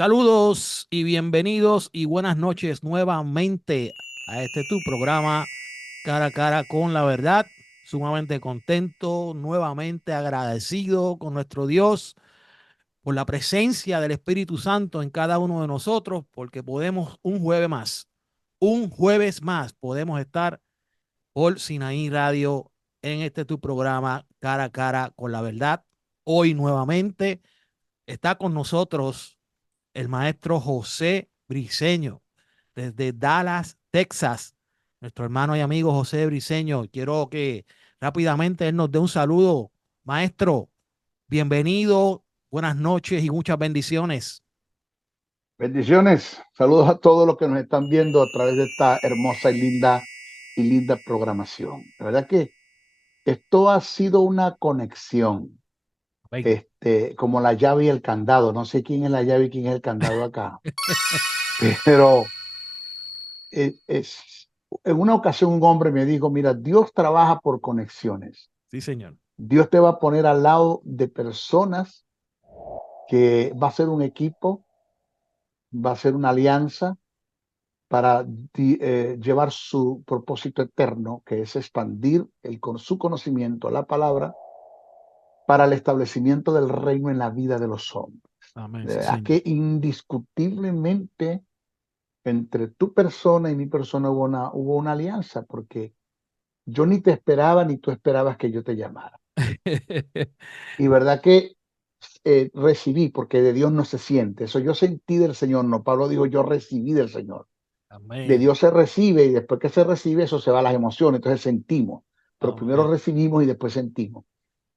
Saludos y bienvenidos y buenas noches nuevamente a este tu programa Cara a Cara con la Verdad. Sumamente contento, nuevamente agradecido con nuestro Dios por la presencia del Espíritu Santo en cada uno de nosotros, porque podemos un jueves más, podemos estar por Sinaí Radio en este tu programa Cara a Cara con la Verdad. Hoy nuevamente está con nosotros el maestro José Briceño, desde Dallas, Texas. Nuestro hermano y amigo José Briceño. Quiero que rápidamente él nos dé un saludo. Maestro, bienvenido, buenas noches y muchas bendiciones. Bendiciones, saludos a todos los que nos están viendo a través de esta hermosa y linda programación. La verdad que esto ha sido una conexión, Amén. como la llave y el candado. No sé quién es la llave y quién es el candado acá, pero en una ocasión un hombre me dijo, mira, Dios trabaja por conexiones. Sí, señor. Dios te va a poner al lado de personas que va a ser un equipo, va a ser una alianza para llevar su propósito eterno, que es expandir su conocimiento, la palabra, para el establecimiento del reino en la vida de los hombres. Amén, De sí, verdad señor. que indiscutiblemente entre tu persona y mi persona hubo una alianza, porque yo ni te esperaba ni tú esperabas que yo te llamara. Y verdad que recibí, porque de Dios no se siente. Eso yo sentí del Señor, no. Pablo dijo, yo recibí del Señor. De Amén. Dios se recibe y después que se recibe eso se va a las emociones, entonces sentimos, pero primero Amén. recibimos y después sentimos.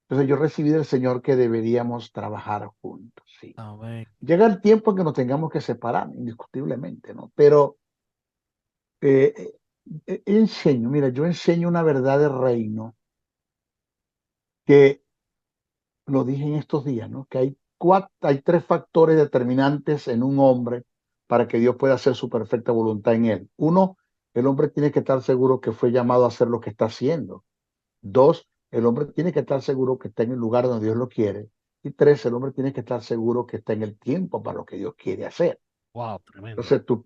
Entonces yo recibí del Señor que deberíamos trabajar juntos, sí. Amén. Llega el tiempo en que nos tengamos que separar, indiscutiblemente, ¿no? Pero eh, enseño, mira, yo enseño una verdad de reino que lo dije en estos días, ¿no? Que hay tres factores determinantes en un hombre para que Dios pueda hacer su perfecta voluntad en él. Uno, el hombre tiene que estar seguro que fue llamado a hacer lo que está haciendo. Dos, el hombre tiene que estar seguro que está en el lugar donde Dios lo quiere. Y tres, el hombre tiene que estar seguro que está en el tiempo para lo que Dios quiere hacer. Wow, tremendo. Entonces, tú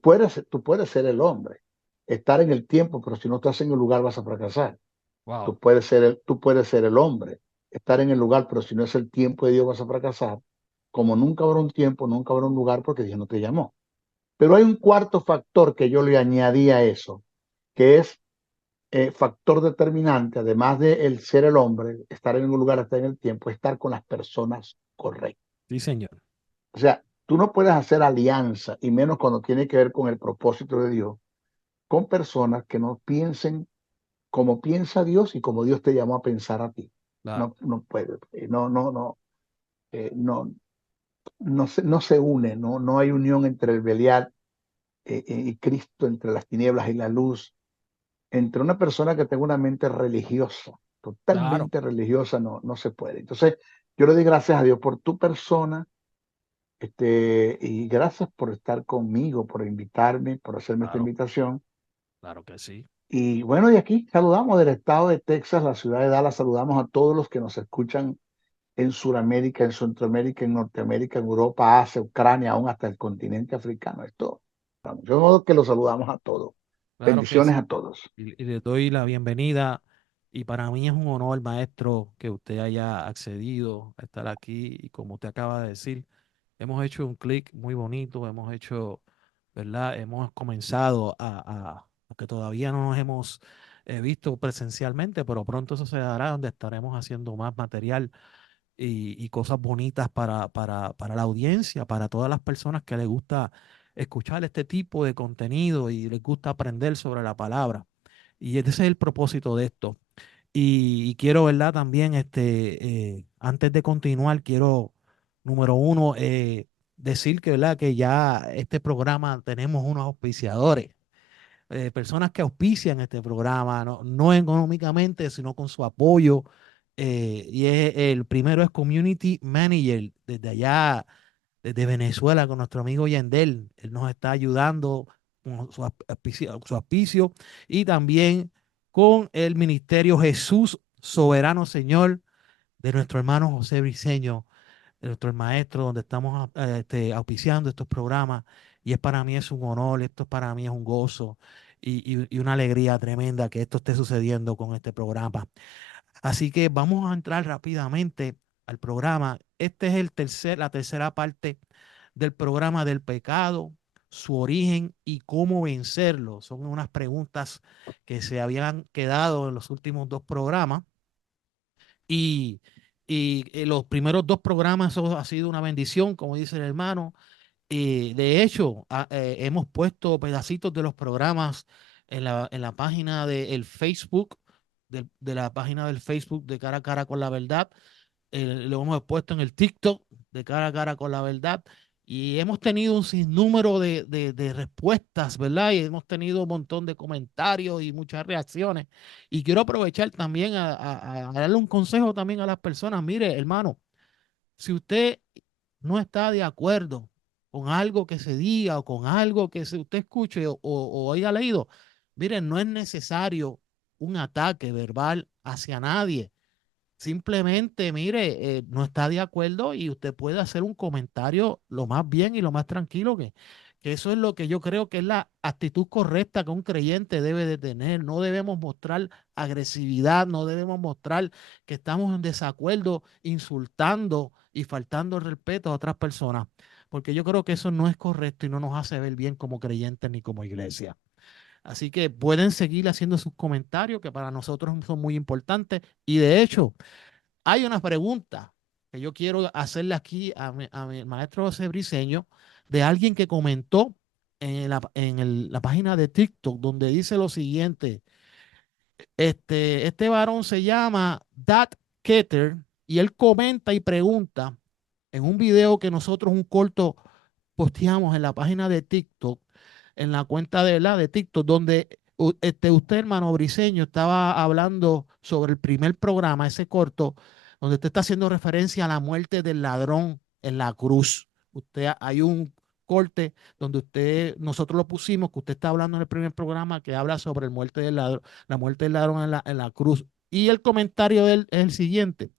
puedes ser el hombre, estar en el tiempo, pero si no estás en el lugar vas a fracasar. Wow. Tú puedes ser el hombre, estar en el lugar, pero si no es el tiempo de Dios vas a fracasar. Como nunca habrá un tiempo, nunca habrá un lugar porque Dios no te llamó. Pero hay un cuarto factor que yo le añadí a eso, que es factor determinante, además de el ser el hombre, estar en un lugar, estar en el tiempo, estar con las personas correctas. Sí, señor. O sea, tú no puedes hacer alianza, y menos cuando tiene que ver con el propósito de Dios, con personas que no piensen como piensa Dios y como Dios te llamó a pensar a ti. Claro. No, no puede, no, no se une, no hay unión entre el Belial y Cristo, entre las tinieblas y la luz, entre una persona que tenga una mente religiosa, Claro. totalmente religiosa, no se puede. Entonces, yo le doy gracias a Dios por tu persona, y gracias por estar conmigo, por invitarme, por hacerme esta Claro. invitación. Claro que sí. Y bueno, y aquí saludamos del estado de Texas, la ciudad de Dallas, saludamos a todos los que nos escuchan en Sudamérica, en Centroamérica, en Norteamérica, en Europa, Asia, Ucrania, aún hasta el continente africano. Esto, yo modo que los saludamos a todos. Claro que Bendiciones sí. a todos. Y le doy la bienvenida. Y para mí es un honor, maestro, que usted haya accedido a estar aquí. Y como usted acaba de decir, hemos hecho un clic muy bonito, hemos hecho, ¿verdad? Hemos comenzado que todavía no nos hemos visto presencialmente, pero pronto eso se dará, donde estaremos haciendo más material y cosas bonitas para la audiencia, para todas las personas que les gusta escuchar este tipo de contenido y les gusta aprender sobre la palabra. Y ese es el propósito de esto. Y quiero, ¿verdad? También, antes de continuar, quiero, número uno, decir que, ¿verdad? Que ya este programa tenemos unos auspiciadores, personas que auspician este programa, no económicamente, sino con su apoyo. El primero es Community Manager, desde allá, desde Venezuela, con nuestro amigo Yendel. Él nos está ayudando con su auspicio y también con el Ministerio Jesús Soberano Señor de nuestro hermano José Briceño. nuestro maestro, donde estamos auspiciando estos programas. Y es para mí es un honor, esto para mí es un gozo y una alegría tremenda que esto esté sucediendo con este programa. Así que vamos a entrar rápidamente al programa. Este es la tercera parte del programa del pecado, su origen y cómo vencerlo. Son unas preguntas que se habían quedado en los últimos dos programas. Y, los primeros dos programas, eso ha sido una bendición, como dice el hermano. Y de hecho, hemos puesto pedacitos de los programas en la página del Facebook, de la página del Facebook de Cara a Cara con la Verdad. Lo hemos puesto en el TikTok de Cara a Cara con la Verdad. Y hemos tenido un sinnúmero de respuestas, ¿verdad? Y hemos tenido un montón de comentarios y muchas reacciones. Y quiero aprovechar también a darle un consejo también a las personas. Mire, hermano, si usted no está de acuerdo con algo que se diga o con algo que usted escuche o haya leído, miren, no es necesario un ataque verbal hacia nadie. Simplemente, mire, no está de acuerdo y usted puede hacer un comentario lo más bien y lo más tranquilo que eso es lo que yo creo que es la actitud correcta que un creyente debe de tener. No debemos mostrar agresividad, no debemos mostrar que estamos en desacuerdo, insultando y faltando el respeto a otras personas, porque yo creo que eso no es correcto y no nos hace ver bien como creyentes ni como iglesia. Así que pueden seguir haciendo sus comentarios que para nosotros son muy importantes y de hecho hay una pregunta que yo quiero hacerle aquí a mi maestro José Briceño de alguien que comentó la página de TikTok donde dice lo siguiente, este varón se llama Dat Keter y él comenta y pregunta en un video que nosotros un corto posteamos en la página de TikTok, en la cuenta de TikTok, donde usted, hermano Briseño, estaba hablando sobre el primer programa, ese corto, donde usted está haciendo referencia a la muerte del ladrón en la cruz. Hay un corte donde nosotros lo pusimos, que usted está hablando en el primer programa, que habla sobre la muerte del ladrón en la cruz. Y el comentario de él es el siguiente.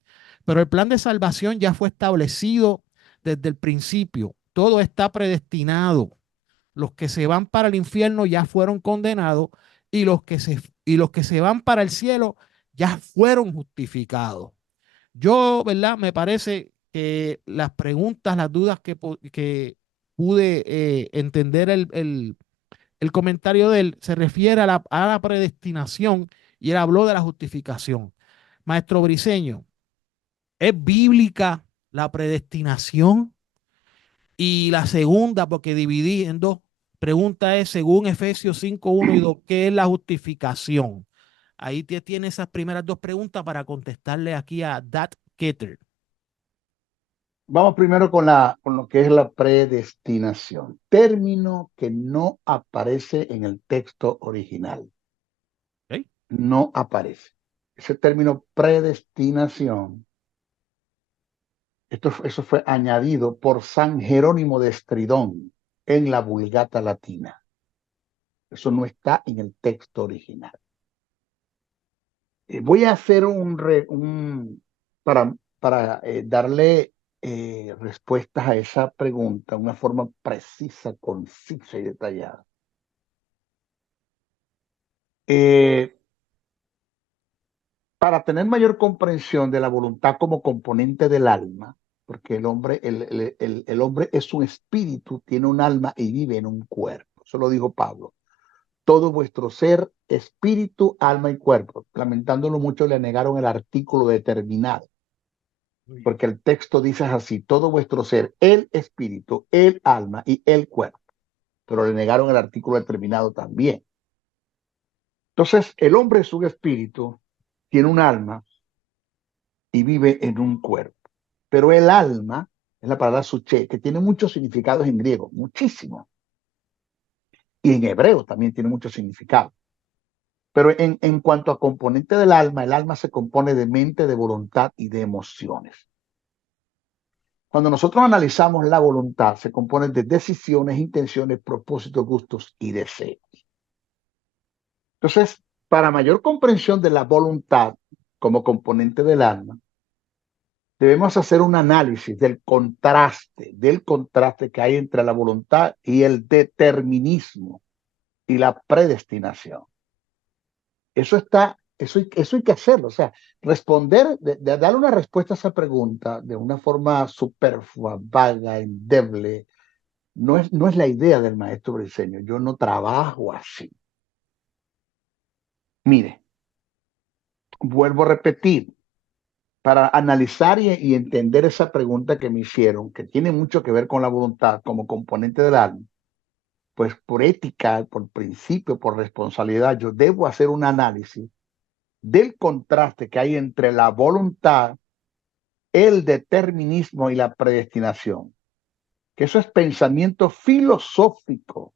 Pero el plan de salvación ya fue establecido desde el principio. Todo está predestinado. Los que se van para el infierno ya fueron condenados y los que se van para el cielo ya fueron justificados. Yo, ¿verdad? Me parece que las preguntas, las dudas que pude entender el comentario de él se refiere a la predestinación y él habló de la justificación. Maestro Briceño, ¿es bíblica la predestinación? Y la segunda, porque dividí en dos, pregunta es, según Efesios 5, 1 y 2, ¿qué es la justificación? Ahí tiene esas primeras dos preguntas para contestarle aquí a Dat Keter. Vamos primero con lo que es la predestinación, término que no aparece en el texto original. ¿Okay? No aparece. Ese término predestinación, eso fue añadido por San Jerónimo de Estridón en la Vulgata Latina. Eso no está en el texto original. Voy a hacer para darle respuestas a esa pregunta de una forma precisa, concisa y detallada. Eh, para tener mayor comprensión de la voluntad como componente del alma, porque el hombre es un espíritu, tiene un alma y vive en un cuerpo. Eso lo dijo Pablo. Todo vuestro ser, espíritu, alma y cuerpo. Lamentándolo mucho, le negaron el artículo determinado, Muy bien. porque el texto dice así, todo vuestro ser, el espíritu, el alma y el cuerpo. Pero le negaron el artículo determinado también. Entonces, el hombre es un espíritu, tiene un alma y vive en un cuerpo. Pero el alma es la palabra suche, que tiene muchos significados en griego, muchísimo. Y en hebreo también tiene muchos significados. Pero en cuanto a componente del alma, el alma se compone de mente, de voluntad y de emociones. Cuando nosotros analizamos la voluntad, se compone de decisiones, intenciones, propósitos, gustos y deseos. Entonces, para mayor comprensión de la voluntad como componente del alma, debemos hacer un análisis del contraste que hay entre la voluntad y el determinismo y la predestinación. Eso hay que hacerlo. O sea, responder, de darle una respuesta a esa pregunta de una forma superflua, vaga, endeble, no es la idea del maestro briseño. Yo no trabajo así. Mire, vuelvo a repetir, para analizar y entender esa pregunta que me hicieron, que tiene mucho que ver con la voluntad como componente del alma, pues por ética, por principio, por responsabilidad, yo debo hacer un análisis del contraste que hay entre la voluntad, el determinismo y la predestinación. Que eso es pensamiento filosófico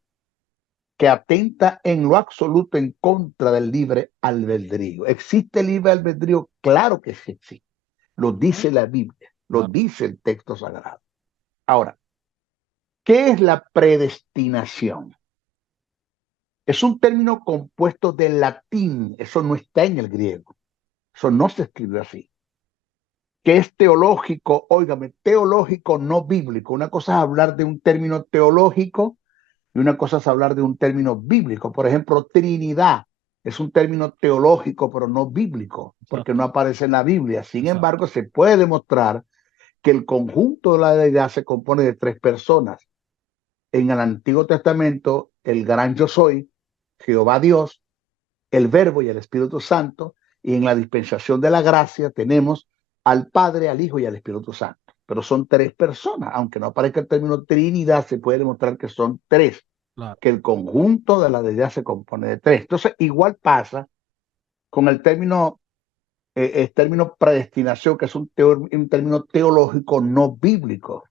que atenta en lo absoluto en contra del libre albedrío. ¿Existe libre albedrío? Claro que sí existe. Lo Ujú. dice la Biblia, lo Claro. dice el texto sagrado. Ahora, ¿qué es la predestinación? Es un término compuesto del latín, eso no está en el griego, eso no se escribe así, que es teológico, óigame, teológico no bíblico. Una cosa es hablar de un término teológico y una cosa es hablar de un término bíblico. Por ejemplo, Trinidad es un término teológico, pero no bíblico, porque no Exacto. aparece en la Biblia. Sin Exacto. embargo, se puede demostrar que el conjunto de la deidad se compone de tres personas. En el Antiguo Testamento, el gran yo soy, Jehová Dios, el Verbo y el Espíritu Santo, y en la dispensación de la gracia tenemos al Padre, al Hijo y al Espíritu Santo. Pero son tres personas, aunque no aparezca el término Trinidad, se puede demostrar que son tres, Claro. que el conjunto de la deidad se compone de tres. Entonces, igual pasa con el término predestinación, que es un término teológico no bíblico,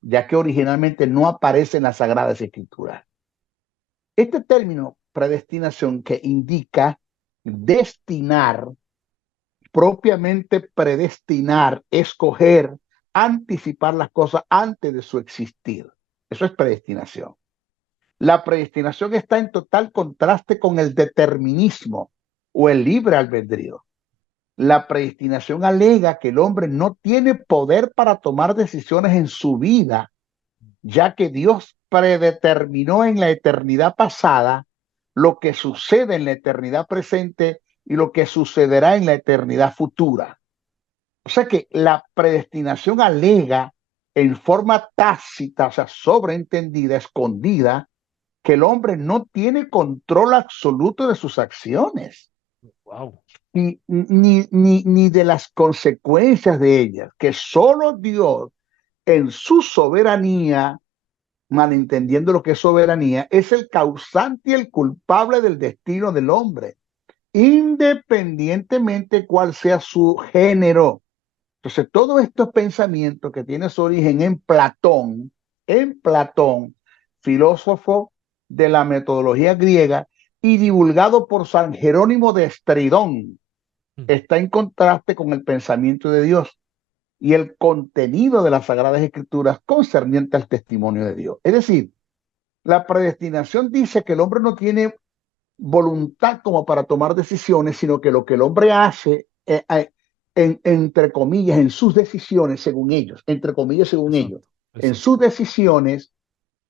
ya que originalmente no aparece en las Sagradas Escrituras. Este término predestinación que indica destinar, propiamente predestinar, escoger, anticipar las cosas antes de su existir. Eso es predestinación. La predestinación está en total contraste con el determinismo o el libre albedrío. La predestinación alega que el hombre no tiene poder para tomar decisiones en su vida, ya que Dios predeterminó en la eternidad pasada lo que sucede en la eternidad presente y lo que sucederá en la eternidad futura. O sea que la predestinación alega en forma tácita, o sea, sobreentendida, escondida, que el hombre no tiene control absoluto de sus acciones Wow. ni de las consecuencias de ellas, que solo Dios en su soberanía, malentendiendo lo que es soberanía, es el causante y el culpable del destino del hombre, independientemente cuál sea su género. Entonces, todos estos pensamientos que tienen su origen en Platón, filósofo de la metodología griega y divulgado por San Jerónimo de Estridón, está en contraste con el pensamiento de Dios y el contenido de las Sagradas Escrituras concerniente al testimonio de Dios. Es decir, la predestinación dice que el hombre no tiene voluntad como para tomar decisiones, sino que lo que el hombre hace, entre comillas, en sus decisiones, según ellos, entre comillas, según ellos, Exacto. en Exacto. sus decisiones,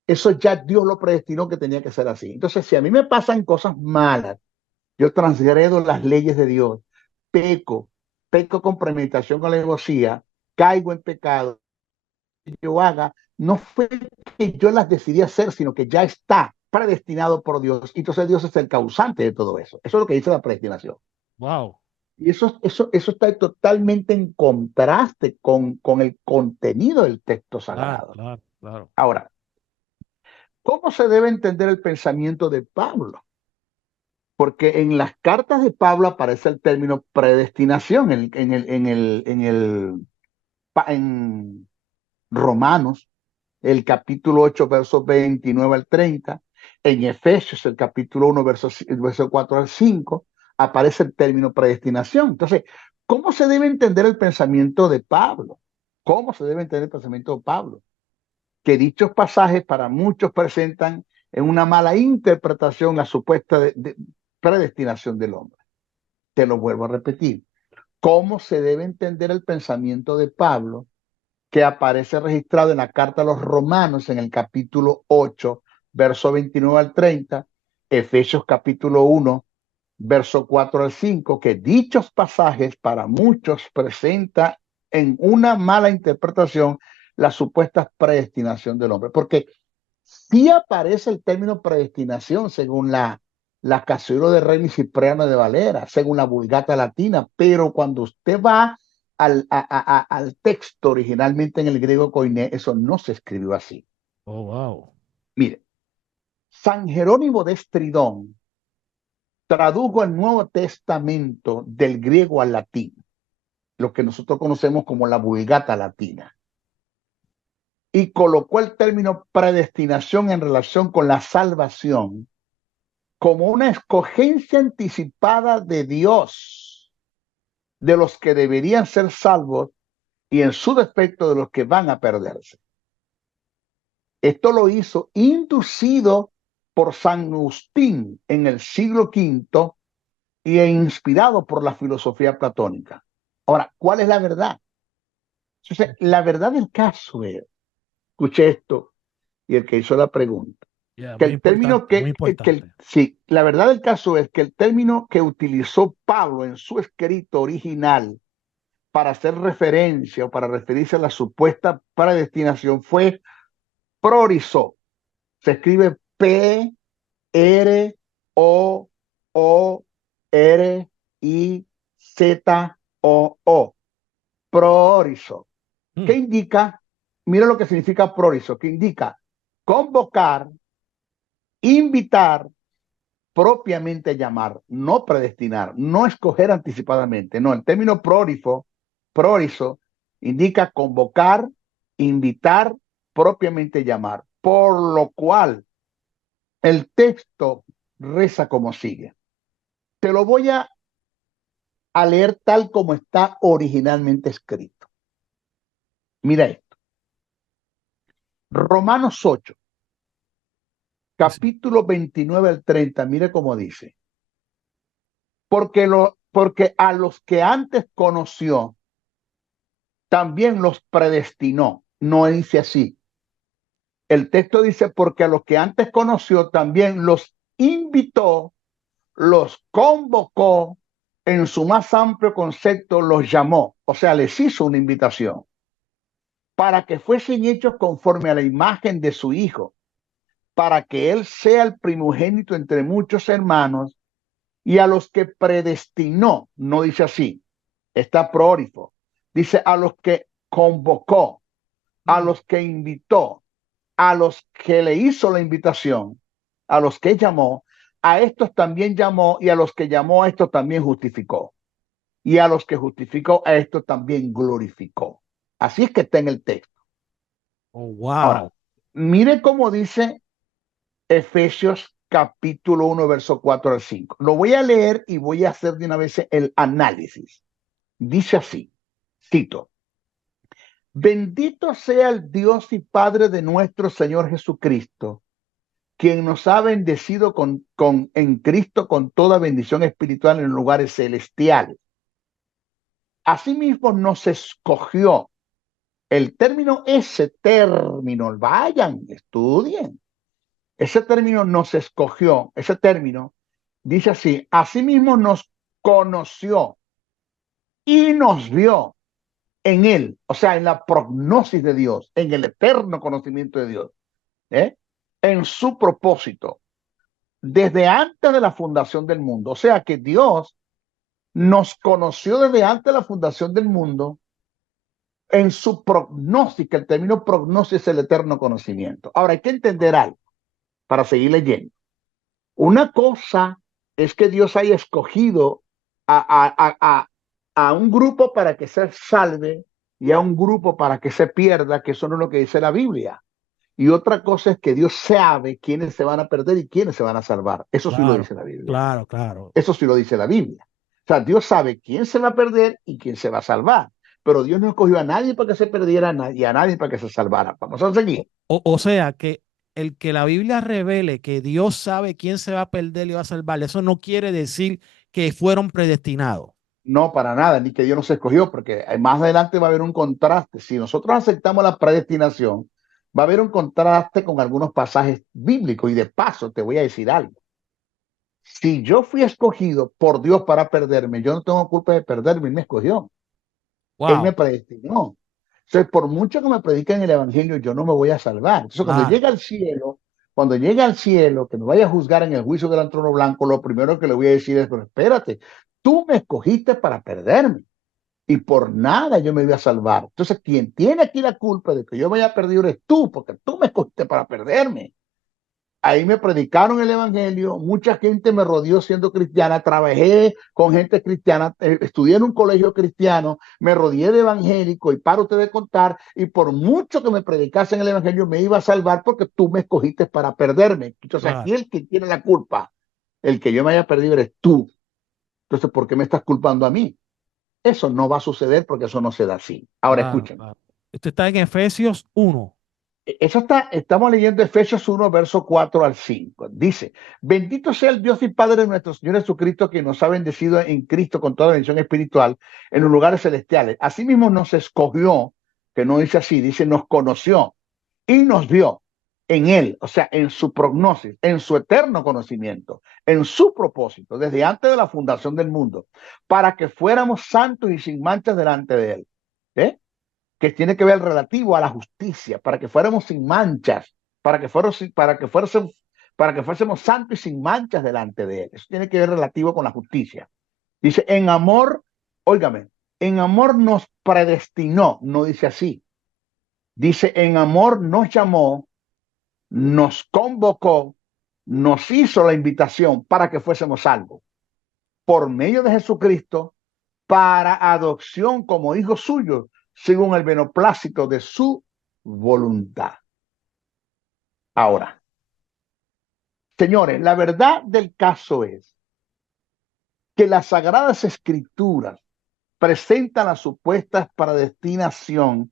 eso ya Dios lo predestinó que tenía que ser así. Entonces, si a mí me pasan cosas malas, yo transgredo las leyes de Dios, peco, peco con premeditación con la alevosía, caigo en pecado, yo haga, no fue que yo las decidí hacer, sino que ya está predestinado por Dios. Y entonces Dios es el causante de todo eso. Eso es lo que dice la predestinación. Wow. Y eso está totalmente en contraste con el contenido del texto Claro, sagrado. claro, claro. Ahora, ¿cómo se debe entender el pensamiento de Pablo? Porque en las cartas de Pablo aparece el término predestinación en Romanos, el capítulo 8, versos 29 al 30. En Efesios, el capítulo 1, verso 4 al 5, aparece el término predestinación. Entonces, ¿cómo se debe entender el pensamiento de Pablo? ¿Cómo se debe entender el pensamiento de Pablo? Que dichos pasajes para muchos presentan en una mala interpretación la supuesta predestinación del hombre. Te lo vuelvo a repetir. cómo se debe entender el pensamiento de Pablo, que aparece registrado en la carta a los Romanos en el capítulo 8, verso 29 al 30, Efesios capítulo 1, verso 4 al 5, que dichos pasajes para muchos presenta en una mala interpretación la supuesta predestinación del hombre. Porque sí aparece el término predestinación según la Casiodoro de Reina y Cipriano de Valera, según la Vulgata Latina, pero cuando usted va al texto originalmente en el griego koiné, eso no se escribió así. Oh, wow. Mire, San Jerónimo de Estridón tradujo el Nuevo Testamento del griego al latín, lo que nosotros conocemos como la Vulgata Latina, y colocó el término predestinación en relación con la salvación como una escogencia anticipada de Dios, de los que deberían ser salvos y en su defecto de los que van a perderse. Esto lo hizo inducido por San Agustín en el siglo V e inspirado por la filosofía platónica. Ahora, ¿cuál es la verdad? Entonces, la verdad del caso es, escuché esto y el que hizo la pregunta, Yeah, que muy el término importante, muy importante. sí, la verdad del caso es que el término que utilizó Pablo en su escrito original para hacer referencia o para referirse a la supuesta predestinación fue prorizo. Se escribe Prorizo. Prorizo. ¿Qué Mm, indica? Mira lo que significa prorizo, que indica convocar, invitar, propiamente llamar, no predestinar, no escoger anticipadamente. No, el término prorizo, indica convocar, invitar, propiamente llamar. Por lo cual, el texto reza como sigue. Te lo voy a leer tal como está originalmente escrito. Mira esto. Romanos 8, sí, sí. capítulo 29 al 30, mire cómo dice. Porque a los que antes conoció, también los predestinó. No dice así. El texto dice, porque a los que antes conoció, también los invitó, los convocó, en su más amplio concepto los llamó. O sea, les hizo una invitación para que fuesen hechos conforme a la imagen de su Hijo, para que Él sea el primogénito entre muchos hermanos, y a los que predestinó, no dice así, está prórifo, dice a los que convocó, a Mm, los que invitó, a los que le hizo la invitación, a los que llamó, a estos también llamó, y a los que llamó a estos también justificó, y a los que justificó a estos también glorificó. Así es que está en el texto. oh, Ahora, wow. mire cómo dice Efesios capítulo 1, verso 4 al 5. Lo voy a leer y voy a hacer de una vez el análisis. Dice así, cito, bendito sea el Dios y Padre de nuestro Señor Jesucristo, quien nos ha bendecido en Cristo con toda bendición espiritual en lugares celestiales. Asimismo nos escogió. Ese término, vayan, estudien. Ese término nos escogió, ese término dice así, asimismo nos conoció y nos vio en él, o sea, en la prognosis de Dios, en el eterno conocimiento de Dios, ¿eh? En su propósito, desde antes de la fundación del mundo. O sea que Dios nos conoció desde antes de la fundación del mundo en su prognosis, que el término prognosis es el eterno conocimiento. Ahora hay que entender algo para seguir leyendo. Una cosa es que Dios haya escogido a un grupo para que se salve y a un grupo para que se pierda, que eso no es lo que dice la Biblia. Y otra cosa es que Dios sabe quiénes se van a perder y quiénes se van a salvar. Eso sí lo Claro, dice la Biblia. claro, claro. Eso sí lo dice la Biblia. O sea, Dios sabe quién se va a perder y quién se va a salvar. Pero Dios no escogió a nadie para que se perdiera y a nadie para que se salvara. Vamos a seguir. O sea, que el que la Biblia revele que Dios sabe quién se va a perder y va a salvar, eso no quiere decir que fueron predestinados. No, para nada, ni que Dios nos escogió, porque más adelante va a haber un contraste. Si nosotros aceptamos la predestinación, va a haber un contraste con algunos pasajes bíblicos. Y de paso, te voy a decir algo. Si yo fui escogido por Dios para perderme, yo no tengo culpa de perderme, Él me escogió, Él me Wow, predestinó. Entonces, por mucho que me prediquen el Evangelio, yo no me voy a salvar. Entonces, claro, cuando llegue al cielo, que me vaya a juzgar en el juicio del trono blanco, lo primero que le voy a decir es, pero espérate, tú me escogiste para perderme y por nada yo me voy a salvar. Entonces, quien tiene aquí la culpa de que yo me haya perdido eres tú, porque tú me escogiste para perderme. Ahí me predicaron el evangelio, mucha gente me rodeó siendo cristiana, trabajé con gente cristiana, estudié en un colegio cristiano, me rodeé de evangélico y para usted de contar, y por mucho que me predicasen el evangelio me iba a salvar porque tú me escogiste para perderme. Entonces claro, aquí el que tiene la culpa, el que yo me haya perdido eres tú. Entonces, ¿por qué me estás culpando a mí? Eso no va a suceder porque eso no se da así. Ahora claro, escuchen. claro. Esto está en Efesios 1. Eso está, estamos leyendo Efesios 1, verso 4 al 5. Dice, bendito sea el Dios y Padre de nuestro Señor Jesucristo, que nos ha bendecido en Cristo con toda bendición espiritual en los lugares celestiales. Asimismo nos escogió, que no dice así, dice nos conoció y nos vio en Él, o sea, en su prognosis, en su eterno conocimiento, en su propósito, desde antes de la fundación del mundo, para que fuéramos santos y sin manchas delante de Él. ¿Eh? Que tiene que ver relativo a la justicia, para que fuéramos sin manchas, para que fuésemos santos y sin manchas delante de Él. Eso tiene que ver relativo con la justicia. Dice, en amor, óigame, en amor nos predestinó, no dice así. Dice, en amor nos llamó, nos convocó, nos hizo la invitación para que fuésemos salvos por medio de Jesucristo para adopción como hijos suyos, según el beneplácito de su voluntad. Ahora, señores, la verdad del caso es que las Sagradas Escrituras presentan la supuesta predestinación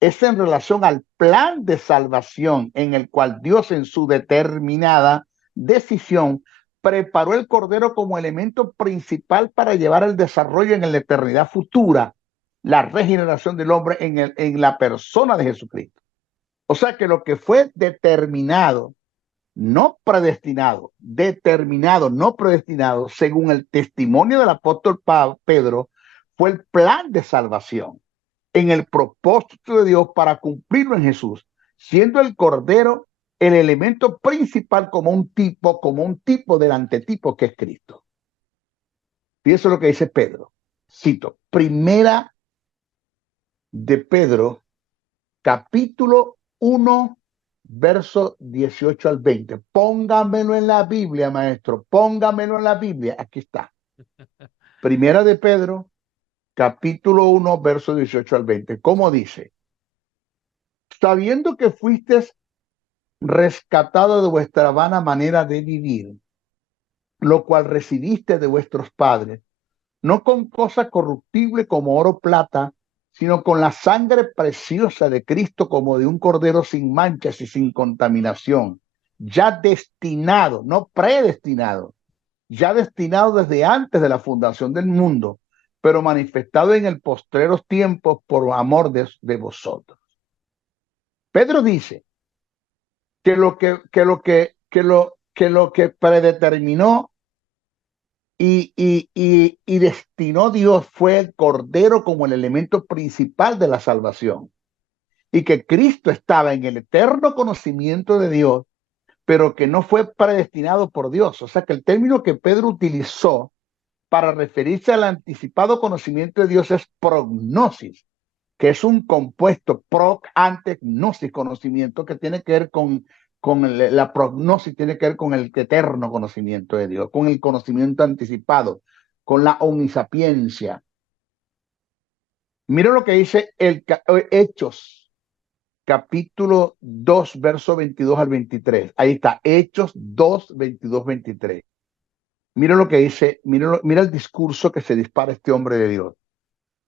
es en relación al plan de salvación en el cual Dios en su determinada decisión preparó el Cordero como elemento principal para llevar el desarrollo en la eternidad futura, la regeneración del hombre en la persona de Jesucristo. O sea que lo que fue determinado, no predestinado, determinado, no predestinado, según el testimonio del apóstol Pedro, fue el plan de salvación en el propósito de Dios para cumplirlo en Jesús, siendo el Cordero el elemento principal como un tipo del antetipo que es Cristo. Y eso es lo que dice Pedro. Cito, primera de Pedro, capítulo 1, verso 18 al 20. Póngamelo en la Biblia, maestro, póngamelo en la Biblia. Aquí está. Primera de Pedro, capítulo 1, verso 18 al 20. ¿Cómo dice? Sabiendo que fuisteis rescatado de vuestra vana manera de vivir, lo cual recibiste de vuestros padres, no con cosa corruptible como oro o plata, sino con la sangre preciosa de Cristo como de un cordero sin manchas y sin contaminación, ya destinado, no predestinado, ya destinado desde antes de la fundación del mundo, pero manifestado en el postreros tiempos por amor de vosotros. Pedro dice, que lo que predeterminó y destinó Dios fue el Cordero como el elemento principal de la salvación. Y que Cristo estaba en el eterno conocimiento de Dios, pero que no fue predestinado por Dios. O sea que el término que Pedro utilizó para referirse al anticipado conocimiento de Dios es prognosis, que es un compuesto proc ante gnosis, conocimiento, que tiene que ver con la prognosis, tiene que ver con el eterno conocimiento de Dios, con el conocimiento anticipado, con la omnisapiencia. Mira lo que dice Hechos, capítulo 2, verso 22 al 23. Ahí está, Hechos 2, 22, 23. Mira lo que dice, mira el discurso que se dispara este hombre de Dios.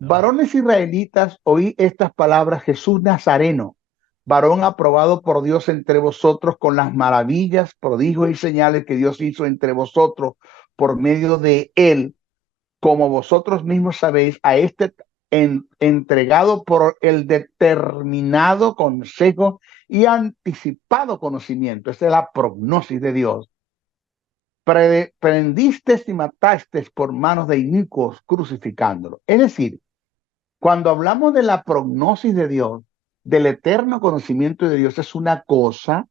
Wow. Varones israelitas, oí estas palabras: Jesús Nazareno, varón aprobado por Dios entre vosotros con las maravillas, prodigios y señales que Dios hizo entre vosotros por medio de él, como vosotros mismos sabéis, a este entregado por el determinado consejo y anticipado conocimiento. Esa es la prognosis de Dios. Prendisteis y matasteis por manos de inicuos crucificándolo. Es decir, cuando hablamos de la prognosis de Dios, del eterno conocimiento de Dios, es una cosa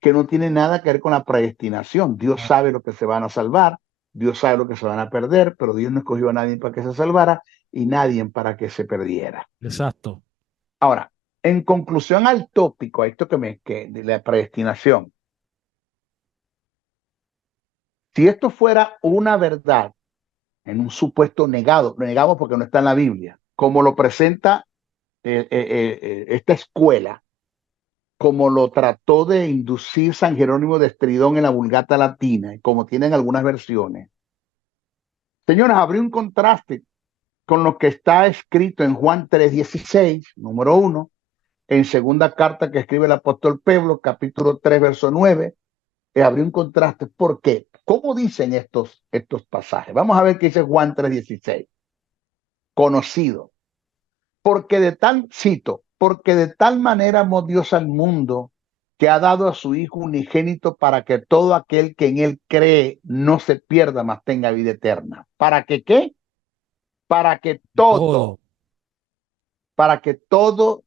que no tiene nada que ver con la predestinación. Dios Ah, sabe lo que se van a salvar, Dios sabe lo que se van a perder, pero Dios no escogió a nadie para que se salvara y nadie para que se perdiera. exacto. Ahora, en conclusión al tópico, a esto que de la predestinación, si esto fuera una verdad en un supuesto negado, lo negamos porque no está en la Biblia, como lo presenta esta escuela, como lo trató de inducir San Jerónimo de Estridón en la Vulgata Latina, y como tienen algunas versiones. Señores, habría un contraste con lo que está escrito en Juan 3:16, número 1, en segunda carta que escribe el apóstol Pedro, capítulo 3, verso 9, habría un contraste. ¿Por qué? ¿Cómo dicen estos pasajes? Vamos a ver qué dice Juan 3:16. Conocido. Porque de tal manera amó Dios al mundo que ha dado a su Hijo unigénito para que todo aquel que en él cree no se pierda, mas tenga vida eterna. ¿Para que qué? Para que Todo todo, para que todo,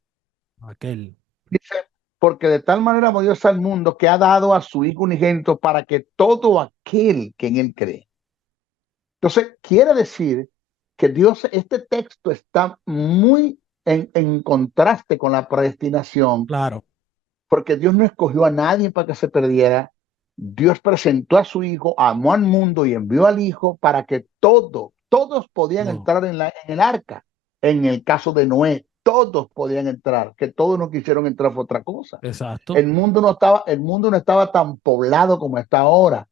aquel. dice, porque de tal manera amó Dios al mundo que ha dado a su Hijo unigénito para que todo aquel que en él cree. Entonces, quiere decir que Dios, este texto está muy en contraste con la predestinación, Claro. porque Dios no escogió a nadie para que se perdiera. Dios presentó a su Hijo, amó al mundo y envió al Hijo para que todos podían Todo. entrar en el arca. En el caso de Noé, todos podían entrar, que todos no quisieron entrar fue otra cosa. Exacto. El mundo no estaba tan poblado como está ahora.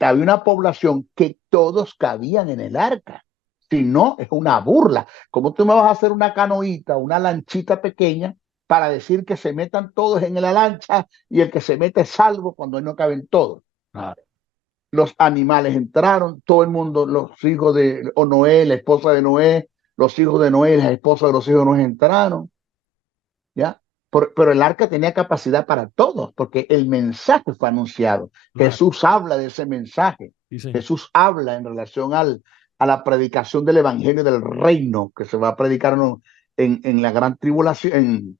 Había una población que todos cabían en el arca. Si no, es una burla. ¿Cómo tú me vas a hacer una canoita, una lanchita pequeña para decir que se metan todos en la lancha y el que se mete es salvo cuando no caben todos? Claro. Los animales entraron, todo el mundo, los hijos de Noé, la esposa de Noé, los hijos de Noé, las esposas de los hijos de Noé entraron, ¿ya? Pero el arca tenía capacidad para todos, porque el mensaje fue anunciado. Claro. Jesús habla de ese mensaje. Sí, señor. Jesús habla en relación a la predicación del evangelio del reino que se va a predicar en la gran tribulación,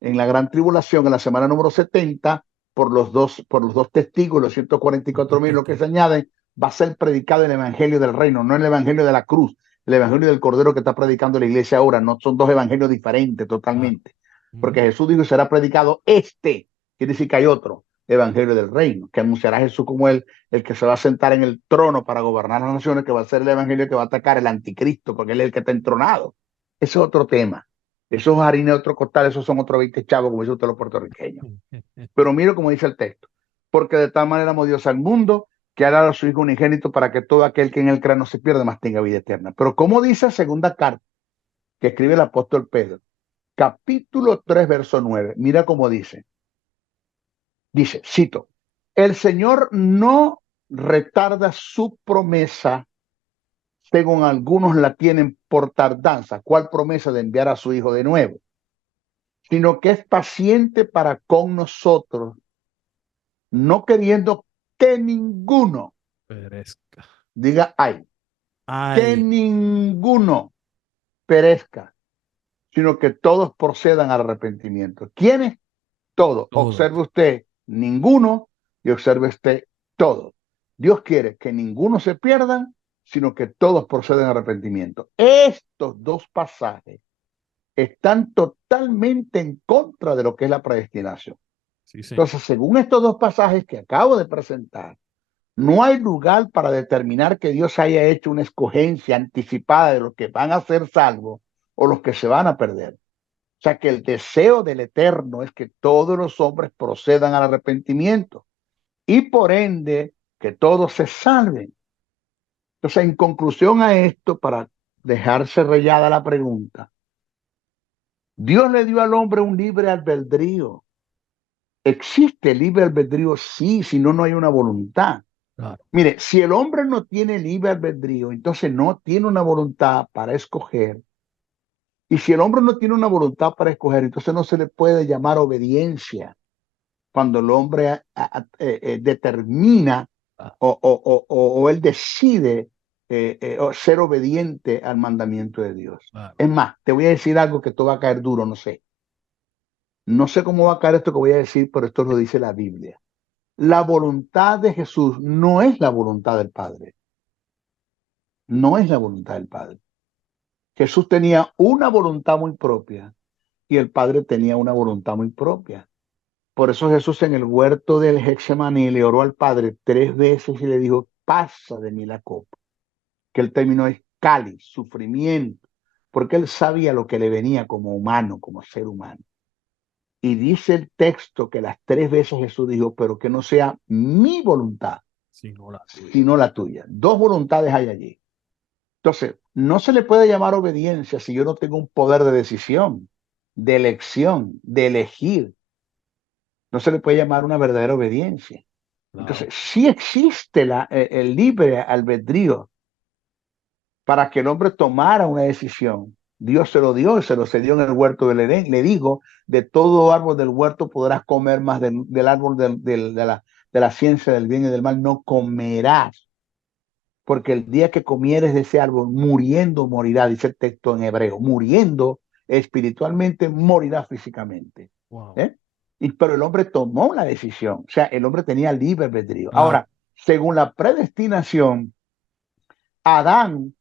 en la gran tribulación, en la semana número 70, por los dos testigos, los 144,000, lo que se añaden, va a ser predicado el evangelio del reino, no el evangelio de la cruz, el evangelio del cordero que está predicando la iglesia ahora. No son dos evangelios diferentes Claro. totalmente, Ujú. porque Jesús dijo: será predicado quiere decir que hay otro evangelio del reino, que anunciará a Jesús como el que se va a sentar en el trono para gobernar las naciones, que va a ser el evangelio que va a atacar el anticristo, porque él es el que está entronado. Ese es otro tema. Esos harina de otro costal, esos son otros 20 chavos, como dicen ustedes los puertorriqueños. Pero mire cómo dice el texto. Porque de tal manera amó Dios al mundo que ha dado a su Hijo unigénito para que todo aquel que en él crea no se pierda, mas tenga vida eterna. Pero como dice segunda carta que escribe el apóstol Pedro, capítulo 3, verso 9, mira cómo dice. Dice, cito, el Señor no retarda su promesa, según algunos la tienen por tardanza. ¿Cuál promesa? De enviar a su Hijo de nuevo. Sino que es paciente para con nosotros, no queriendo que ninguno Perezca. diga ay, que Ay, ninguno perezca, sino que todos procedan al arrepentimiento. ¿Quiénes? Todos. todo. Observe usted, ninguno, y observe usted, todos. Dios quiere que ninguno se pierdan, sino que todos procedan al arrepentimiento. Estos dos pasajes están totalmente en contra de lo que es la predestinación. Sí, señor. Entonces, según estos dos pasajes que acabo de presentar, no hay lugar para determinar que Dios haya hecho una escogencia anticipada de los que van a ser salvos o los que se van a perder. O sea que el deseo del Eterno es que todos los hombres procedan al arrepentimiento y por ende que todos se salven. Entonces, en conclusión a esto, para dejarse rayada la pregunta, Dios le dio al hombre un libre albedrío. ¿Existe libre albedrío? Sí, si no, no hay una voluntad. Claro. Mire, si el hombre no tiene libre albedrío, entonces no tiene una voluntad para escoger. Y si el hombre no tiene una voluntad para escoger, entonces no se le puede llamar obediencia cuando el hombre determina Ah, o él decide ser obediente al mandamiento de Dios. claro. Es más, te voy a decir algo que esto va a caer duro, no sé. No sé cómo va a caer esto que voy a decir, pero esto lo dice la Biblia. La voluntad de Jesús no es la voluntad del Padre. No es la voluntad del Padre. Jesús tenía una voluntad muy propia y el Padre tenía una voluntad muy propia. Por eso Jesús en el huerto del Getsemaní le oró al Padre 3 veces y le dijo, pasa de mí la copa. Que el término es cáliz, sufrimiento, porque él sabía lo que le venía como humano, como ser humano. Y dice el texto que las 3 veces Jesús dijo, pero que no sea mi voluntad, Si no la tuya. sino la tuya. Dos voluntades hay allí. Entonces, no se le puede llamar obediencia si yo no tengo un poder de decisión, de elección, de elegir. No se le puede llamar una verdadera obediencia. Claro. Entonces, sí existe el libre albedrío para que el hombre tomara una decisión. Dios se lo dio y se lo cedió en el huerto del Edén. Le digo, de todo árbol del huerto podrás comer más del árbol de la ciencia del bien y del mal, no comerás. Porque el día que comieres de ese árbol, muriendo morirá, dice el texto en hebreo, muriendo espiritualmente, morirá físicamente. Wow. ¿Eh? Pero el hombre tomó la decisión, o sea, el hombre tenía libre albedrío. Claro. Ahora, según la predestinación, Adán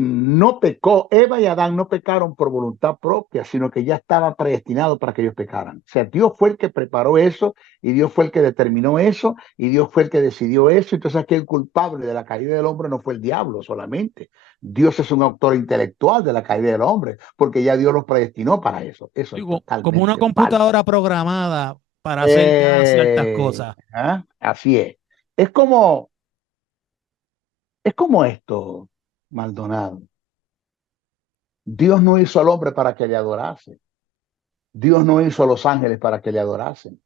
no pecó, Eva y Adán no pecaron por voluntad propia, sino que ya estaba predestinado para que ellos pecaran. O sea, Dios fue el que preparó eso y Dios fue el que determinó eso y Dios fue el que decidió eso. Entonces aquí el culpable de la caída del hombre no fue el diablo solamente. Dios es un autor intelectual de la caída del hombre, porque ya Dios los predestinó para eso. Eso es Digo, como una totalmente falso. computadora programada para hacer ya ciertas cosas. Así es. Es como esto, Maldonado. Dios no hizo al hombre para que le adorase. Dios no hizo a los ángeles para que le adorasen.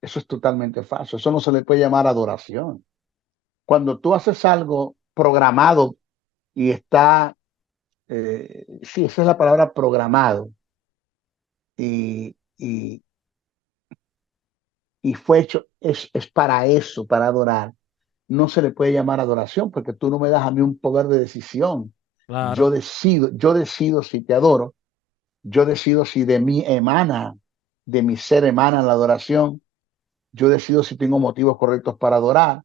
Eso es totalmente falso. Eso no se le puede llamar adoración. Cuando tú haces algo programado y está, sí, esa es la palabra programado, y, y fue hecho, es para eso, para adorar, no se le puede llamar adoración porque tú no me das a mí un poder de decisión. Claro. Yo decido si te adoro, yo decido si de mí emana, de mi ser emana la adoración. Yo decido si tengo motivos correctos para adorar.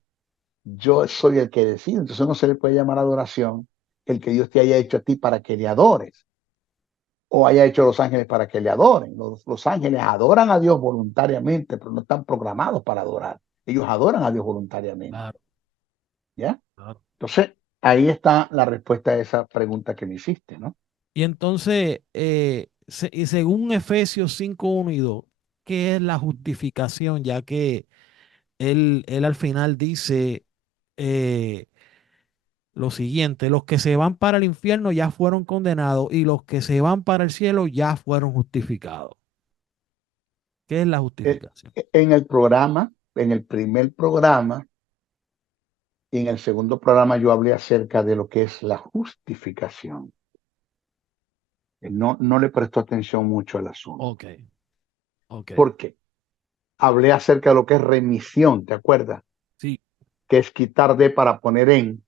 Yo soy el que decide. Entonces no se le puede llamar adoración el que Dios te haya hecho a ti para que le adores o haya hecho a los ángeles para que le adoren. Los ángeles adoran a Dios voluntariamente, pero no están programados para adorar. Ellos adoran a Dios voluntariamente. Claro. ¿Ya? Claro. Entonces, ahí está la respuesta a esa pregunta que me hiciste, ¿no? Y entonces, y según Efesios 5:1 y 2, ¿qué es la justificación? Ya que él al final dice eh, lo siguiente: los que se van para el infierno ya fueron condenados y los que se van para el cielo ya fueron justificados. ¿Qué es la Eh, justificación? En el programa, en el primer programa y en el segundo programa yo hablé acerca de lo que es la justificación. No le prestó atención mucho al asunto. Ok, ok. ¿Por qué? Hablé acerca de lo que es remisión, ¿te acuerdas? Sí, Que es quitar de para poner en,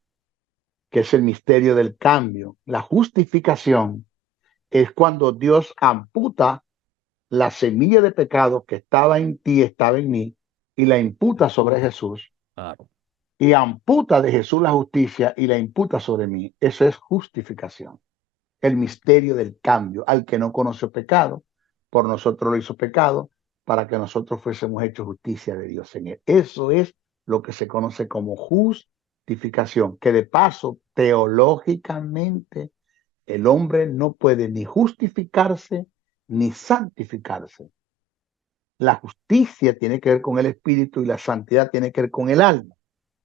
que es el misterio del cambio. La justificación es cuando Dios amputa la semilla de pecado que estaba en ti, estaba en mí, y la imputa sobre Jesús, Jesús, claro, y amputa de Jesús la justicia y la imputa sobre mí. Eso es justificación. El misterio del cambio. Al que no conoció pecado, por nosotros lo hizo pecado, para que nosotros fuésemos hechos justicia de Dios en él. Eso es lo que se conoce como justificación, que de paso, teológicamente, el hombre no puede ni justificarse ni santificarse. La justicia tiene que ver con el espíritu y la santidad tiene que ver con el alma.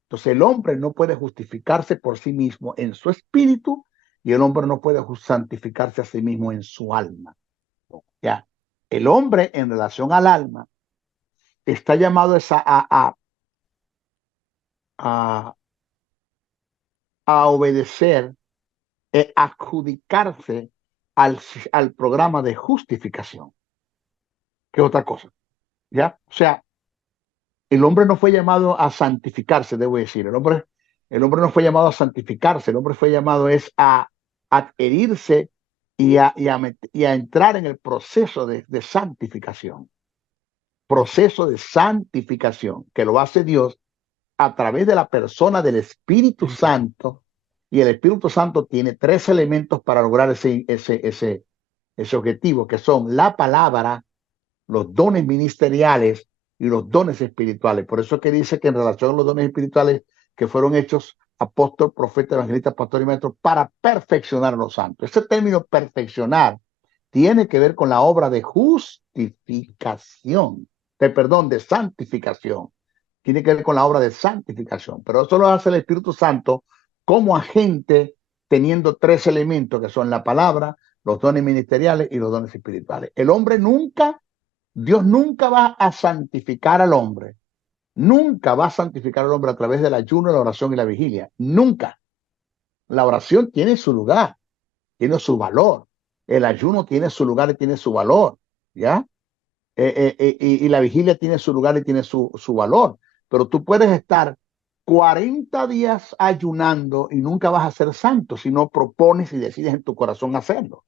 Entonces el hombre no puede justificarse por sí mismo en su espíritu y el hombre no puede santificarse a sí mismo en su alma. Ya, el hombre en relación al alma está llamado a, a obedecer, adjudicarse al, al programa de justificación, que es otra cosa, ¿ya? O sea, el hombre no fue llamado a santificarse, debo decir. El hombre no fue llamado a santificarse, el hombre fue llamado es a adherirse y a entrar en el proceso de santificación. Proceso de santificación, que lo hace Dios a través de la persona del Espíritu Espíritu Santo. Santo. Y el Espíritu Santo tiene tres elementos para lograr ese objetivo, que son la palabra, los dones ministeriales y los dones espirituales. Por eso es que dice que en relación a los dones espirituales que fueron hechos apóstol, profeta, evangelista, pastor y maestro para perfeccionar a los santos. Ese término perfeccionar tiene que ver con la obra de justificación, de santificación. Tiene que ver con la obra de santificación. Pero eso lo hace el Espíritu Santo como agente, teniendo tres elementos que son la palabra, los dones ministeriales y los dones espirituales. Dios nunca va a santificar al hombre. Nunca va a santificar al hombre a través del ayuno, la oración y la vigilia. Nunca. La oración tiene su lugar, tiene su valor. El ayuno tiene su lugar y tiene su valor. ¿Ya? Y la vigilia tiene su lugar y tiene su valor. Pero tú puedes estar 40 días ayunando y nunca vas a ser santo si no propones y decides en tu corazón hacerlo. O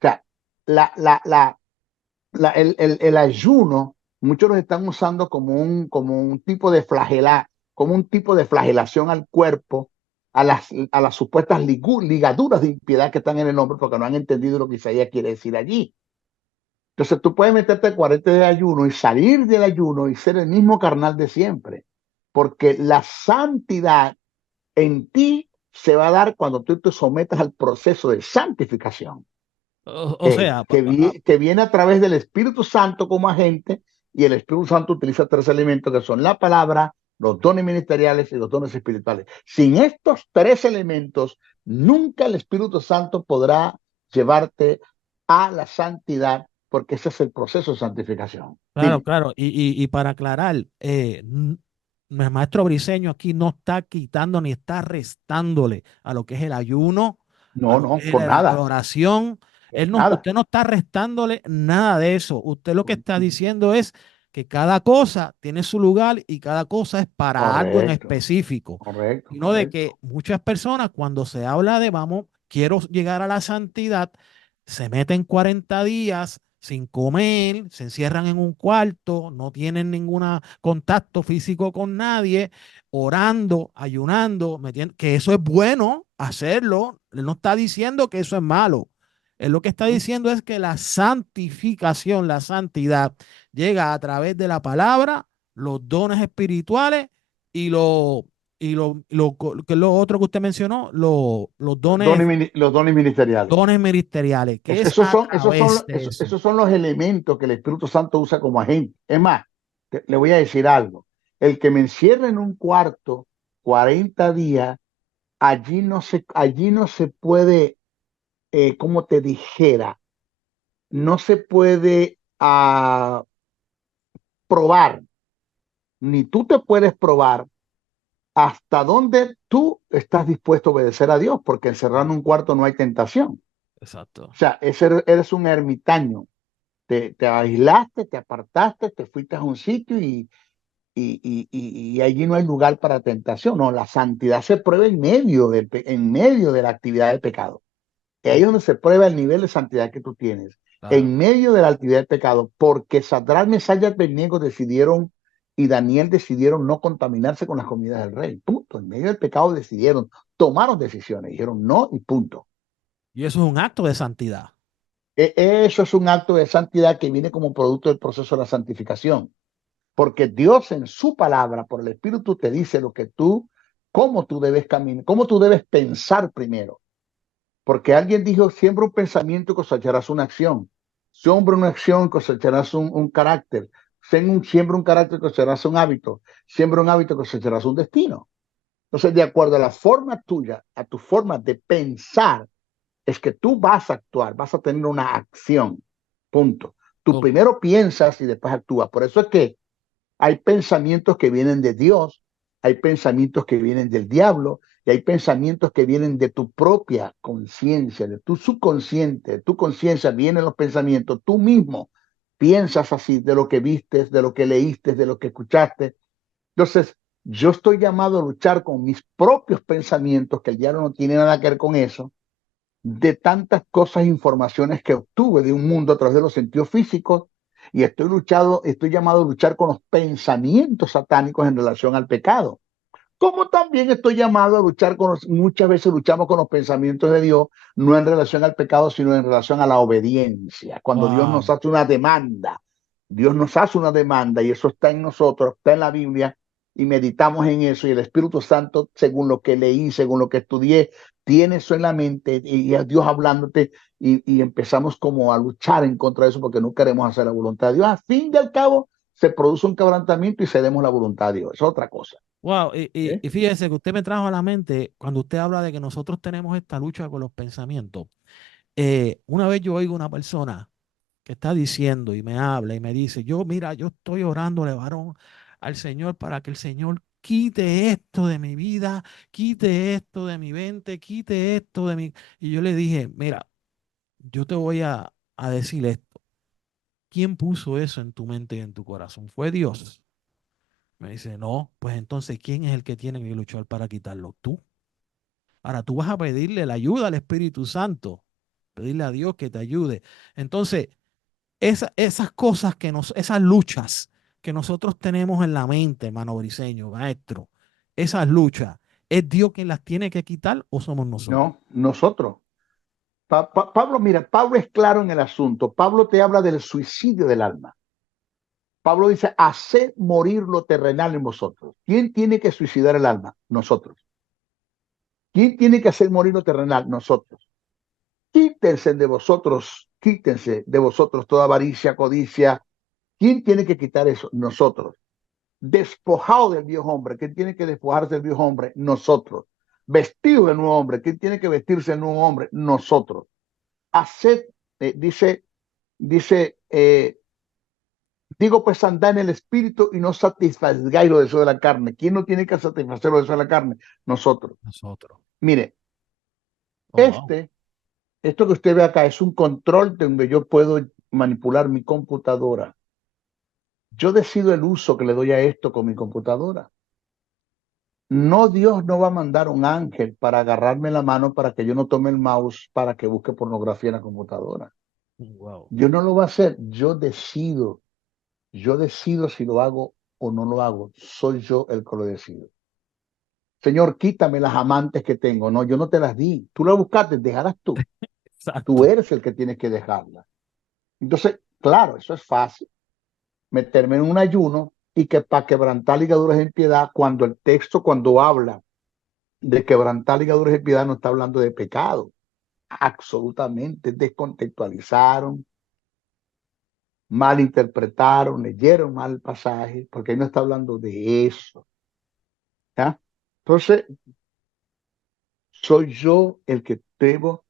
sea, la, la, la, el ayuno, muchos lo están usando como un tipo de como un tipo de flagelación al cuerpo, a las supuestas ligaduras de impiedad que están en el hombre, porque no han entendido lo que Isaías quiere decir allí. Entonces tú puedes meterte 40 de ayuno y salir del ayuno y ser el mismo carnal de siempre, porque la santidad en ti se va a dar cuando tú te sometas al proceso de santificación O sea, que viene a través del Espíritu Santo como agente, y el Espíritu Santo utiliza tres elementos que son la palabra, los dones ministeriales y los dones espirituales. Sin estos tres elementos, nunca el Espíritu Santo podrá llevarte a la santidad, porque ese es el proceso de santificación. claro, Dime. claro. Y para aclarar, el maestro Briseño aquí no está quitando ni está restándole a lo que es el ayuno, a No, lo que no, es por la nada, oración. por nada. Usted no está restándole nada de eso. Usted lo que está diciendo es que cada cosa tiene su lugar y cada cosa es para algo en Correcto, específico. correcto, Y no de que correcto. muchas personas cuando se habla de, vamos, quiero llegar a la santidad, se meten 40 días sin comer, se encierran en un cuarto, no tienen ningún contacto físico con nadie, orando, ayunando, que eso es bueno hacerlo. Él no está diciendo que eso es malo. Él lo que está diciendo es que la santificación, la santidad, llega a través de la palabra, los dones espirituales y que es lo otro que usted mencionó, los dones, Los dones ministeriales. dones ministeriales, que es Esos a son, esos través son, de esos, eso. esos son los elementos que el Espíritu Santo usa como agente. Es más, le voy a decir algo. El que me encierra en un cuarto 40 días, allí no se puede, como te dijera, no se puede probar, ni tú te puedes probar hasta dónde tú estás dispuesto a obedecer a Dios, porque encerrado en un cuarto no hay tentación. Exacto. O sea, eres un ermitaño. Te aislaste, te apartaste, te fuiste a un sitio y allí no hay lugar para tentación. No, la santidad se prueba en medio de la actividad del pecado. Ahí es Ok, donde se prueba el nivel de santidad que tú tienes. claro. En medio de la actividad del pecado, porque Sadrach, Mesach y Abednego decidieron y Daniel decidieron no contaminarse con las comidas del rey. Punto. En medio del pecado tomaron decisiones, dijeron no y punto. Y eso es un acto de santidad. Eso es un acto de santidad que viene como producto del proceso de la santificación. Porque Dios en su palabra, por el Espíritu, te dice cómo tú debes caminar, cómo tú debes pensar primero. Porque alguien dijo, siembra un pensamiento y cosecharás una acción. Siembra una acción y cosecharás un carácter. Siembra un carácter y cosecharás un hábito. Siembra un hábito y cosecharás un destino. Entonces, de acuerdo a la forma tuya, a tu forma de pensar, es que tú vas a actuar, vas a tener una acción. Punto. Tú Ok, primero piensas y después actúas. Por eso es que hay pensamientos que vienen de Dios, hay pensamientos que vienen del diablo y hay pensamientos que vienen de tu propia conciencia, de tu subconsciente, de tu conciencia vienen los pensamientos, tú mismo piensas así de lo que vistes, de lo que leíste, de lo que escuchaste. Entonces, yo estoy llamado a luchar con mis propios pensamientos, que el diablo no tiene nada que ver con eso, de tantas cosas e informaciones que obtuve de un mundo a través de los sentidos físicos, y estoy llamado a luchar con los pensamientos satánicos en relación al pecado. Como también estoy llamado a luchar muchas veces luchamos con los pensamientos de Dios, no en relación al pecado, sino en relación a la obediencia. Cuando Dios nos Wow. hace una demanda, Dios nos hace una demanda y eso está en nosotros, está en la Biblia y meditamos en eso y el Espíritu Santo, según lo que leí, según lo que estudié, tiene eso en la mente y es Dios hablándote y empezamos como a luchar en contra de eso porque no queremos hacer la voluntad de Dios. Al fin y al cabo, se produce un quebrantamiento y cedemos la voluntad de Dios. Es otra cosa. Wow, ¿Eh? y fíjese que usted me trajo a la mente cuando usted habla de que nosotros tenemos esta lucha con los pensamientos. Una vez yo oigo una persona que está diciendo y me habla y me dice, yo, mira, yo estoy orándole, varón, al Señor para que el Señor quite esto de mi vida, quite esto de mi mente, quite esto de mi... Y yo le dije, mira, yo te voy a decir esto. ¿Quién puso eso en tu mente y en tu corazón? ¿Fue Dios? Me dice, no, pues entonces, ¿quién es el que tiene que luchar para quitarlo? Tú. Ahora tú vas a pedirle la ayuda al Espíritu Santo, pedirle a Dios que te ayude. Entonces, esas cosas esas luchas que nosotros tenemos en la mente, hermano Briseño, maestro, esas luchas, ¿es Dios quien las tiene que quitar o somos nosotros? No, nosotros. Pablo, mira, Pablo es claro en el asunto. Pablo te habla del suicidio del alma. Pablo dice, haced morir lo terrenal en vosotros. ¿Quién tiene que suicidar el alma? Nosotros. ¿Quién tiene que hacer morir lo terrenal? Nosotros. Quítense de vosotros toda avaricia, codicia. ¿Quién tiene que quitar eso? Nosotros. Despojado del viejo hombre. ¿Quién tiene que despojarse del viejo hombre? Nosotros. Vestido del nuevo hombre. ¿Quién tiene que vestirse del nuevo hombre? Nosotros. Haced, dice, digo pues andad en el espíritu y no satisfagáis los deseos de la carne. ¿Quién no tiene que satisfacer los deseos de la carne? Nosotros. Nosotros. Mire, Oh, wow. este, esto que usted ve acá es un control donde yo puedo manipular mi computadora. Yo decido el uso que le doy a esto con mi computadora. No, Dios no va a mandar un ángel para agarrarme la mano para que yo no tome el mouse para que busque pornografía en la computadora. Wow. Dios no lo va a hacer. Yo decido si lo hago o no lo hago. Soy yo el que lo decido. Señor, quítame las amantes que tengo. No, yo no te las di. Tú las buscaste, dejarás tú. Tú Exacto. eres el que tienes que dejarlas. Entonces, claro, eso es fácil. Meterme en un ayuno y que para quebrantar ligaduras en piedad, cuando el texto, cuando habla de quebrantar ligaduras en piedad, no está hablando de pecado. Absolutamente descontextualizaron, malinterpretaron, leyeron mal el pasaje, porque ahí no está hablando de eso. ¿Ya? Entonces, soy yo el que debo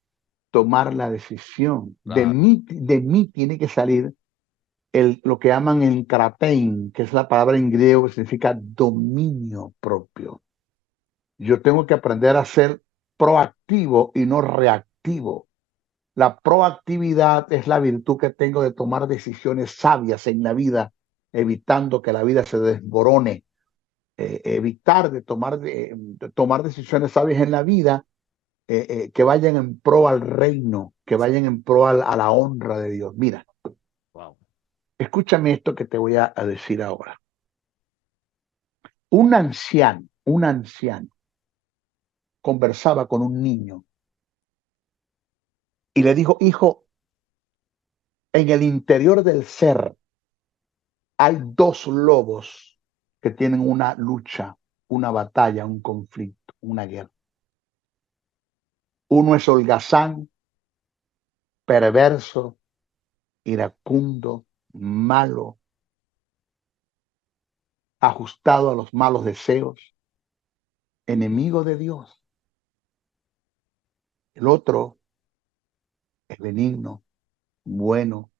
tomar la decisión. Claro. De mí tiene que salir lo que llaman el kratein, que es la palabra en griego que significa dominio propio. Yo tengo que aprender a ser proactivo y no reactivo. La proactividad es la virtud que tengo de tomar decisiones sabias en la vida, evitando que la vida se desborone, evitar de tomar decisiones sabias en la vida que vayan en pro al reino, que vayan en pro a la honra de Dios. Mira, Wow. escúchame esto que te voy a decir ahora. Un anciano conversaba con un niño y le dijo, hijo, en el interior del ser hay dos lobos que tienen una lucha, una batalla, un conflicto, una guerra. Uno es holgazán, perverso, iracundo, malo, ajustado a los malos deseos, enemigo de Dios. El otro es benigno, bueno,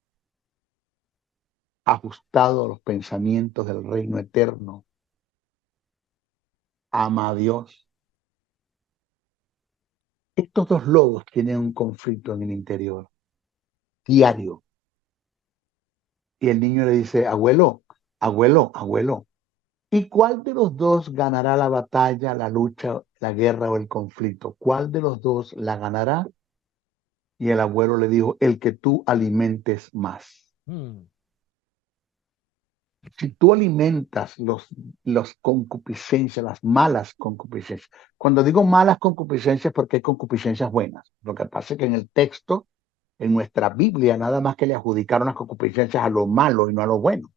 ajustado a los pensamientos del reino eterno. ama a Dios. Estos dos lobos tienen un conflicto en el interior, diario. Y el niño le dice, abuelo, abuelo, abuelo, ¿y cuál de los dos ganará la batalla, la lucha, la guerra o el conflicto? ¿Cuál de los dos la ganará? Y el abuelo le dijo, el que tú alimentes más. Mm. Si tú alimentas los concupiscencias, las malas concupiscencias. Cuando digo malas concupiscencias, porque hay concupiscencias buenas. Lo que pasa es que en el texto, en nuestra Biblia, nada más que le adjudicaron las concupiscencias a lo malo y no a lo bueno.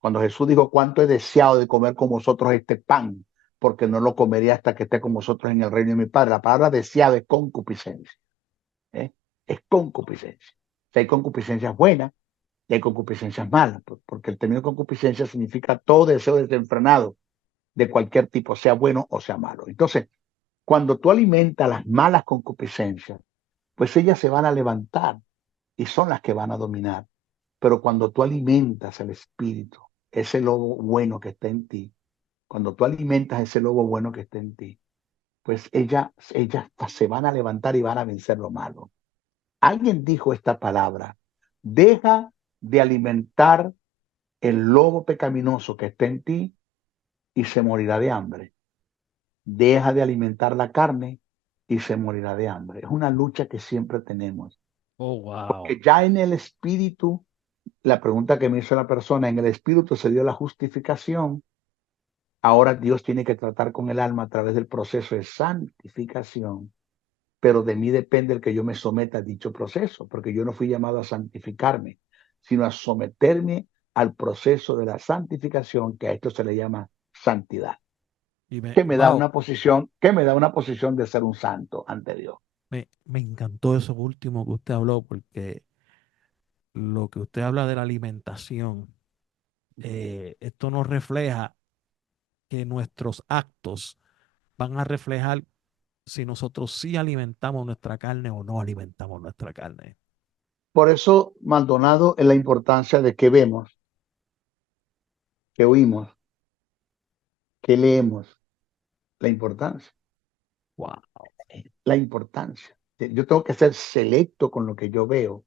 Cuando Jesús dijo, cuánto he deseado de comer con vosotros este pan, porque no lo comeré hasta que esté con vosotros en el reino de mi Padre. La palabra deseado es concupiscencia. ¿Eh? Es concupiscencia. Si hay concupiscencias buenas y hay concupiscencias malas, porque el término concupiscencia significa todo deseo desenfrenado de cualquier tipo, sea bueno o sea malo. Entonces, cuando tú alimentas las malas concupiscencias, pues ellas se van a levantar y son las que van a dominar. Pero cuando tú alimentas el espíritu, ese lobo bueno que está en ti, cuando tú alimentas ese lobo bueno que está en ti, pues ellas se van a levantar y van a vencer lo malo. Alguien dijo esta palabra, deja de alimentar el lobo pecaminoso que está en ti y se morirá de hambre. Deja de alimentar la carne y se morirá de hambre. Es una lucha que siempre tenemos, Oh, wow. porque ya en el espíritu, la pregunta que me hizo la persona, en el espíritu se dio la justificación. Ahora Dios tiene que tratar con el alma a través del proceso de santificación, pero de mí depende el que yo me someta a dicho proceso, porque yo no fui llamado a santificarme, sino a someterme al proceso de la santificación, que a esto se le llama santidad, Wow, que me da una posición de ser un santo ante Dios. me encantó eso último que usted habló, porque lo que usted habla de la alimentación, esto nos refleja que nuestros actos van a reflejar si nosotros sí alimentamos nuestra carne o no alimentamos nuestra carne. Por eso, Maldonado, es la importancia de que vemos, que oímos, que leemos, la importancia. Wow, La importancia. Yo tengo que ser selecto con lo que yo veo,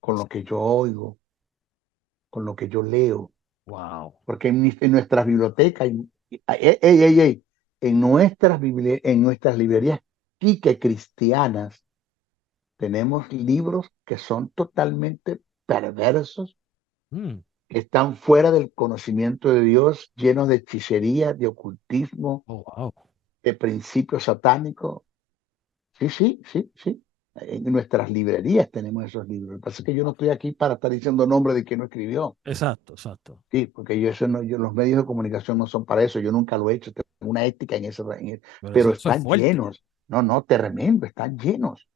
con lo que yo oigo, con lo que yo leo, wow. porque en nuestras bibliotecas, en nuestras librerías tique cristianas, tenemos libros que son totalmente perversos, Mm, que están fuera del conocimiento de Dios, llenos de hechicería, de ocultismo, oh, wow. de principios satánicos. Sí, sí, sí, sí. En nuestras librerías tenemos esos libros. Lo que pasa es que yo no estoy aquí para estar diciendo nombre de quien no escribió. Exacto, exacto. Sí, porque yo eso no, los medios de comunicación no son para eso. Yo nunca lo he hecho. Tengo una ética en eso, Pero pero eso es están fuerte. llenos. No, no, tremendo. Están llenos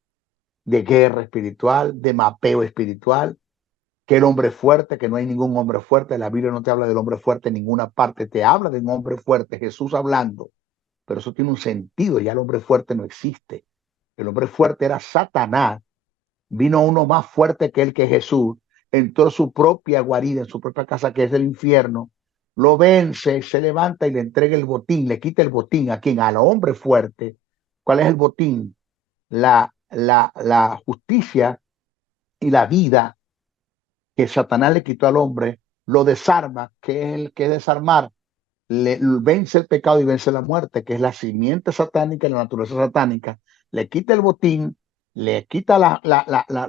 de guerra espiritual, de mapeo espiritual, que el hombre fuerte, que no hay ningún hombre fuerte. La Biblia no te habla del hombre fuerte en ninguna parte. Te habla de un hombre fuerte, Jesús hablando. Pero eso tiene un sentido. Ya el hombre fuerte no existe. El hombre fuerte era Satanás. Vino uno más fuerte que él, que Jesús, entró en su propia guarida, en su propia casa, que es el infierno, lo vence, se levanta y le entrega el botín, le quita el botín a quien, al hombre fuerte. ¿Cuál es el botín? La justicia y la vida que Satanás le quitó al hombre, lo desarma, que es el que desarmar, le vence el pecado y vence la muerte, que es la simiente satánica y la naturaleza satánica, le quita el botín, le quita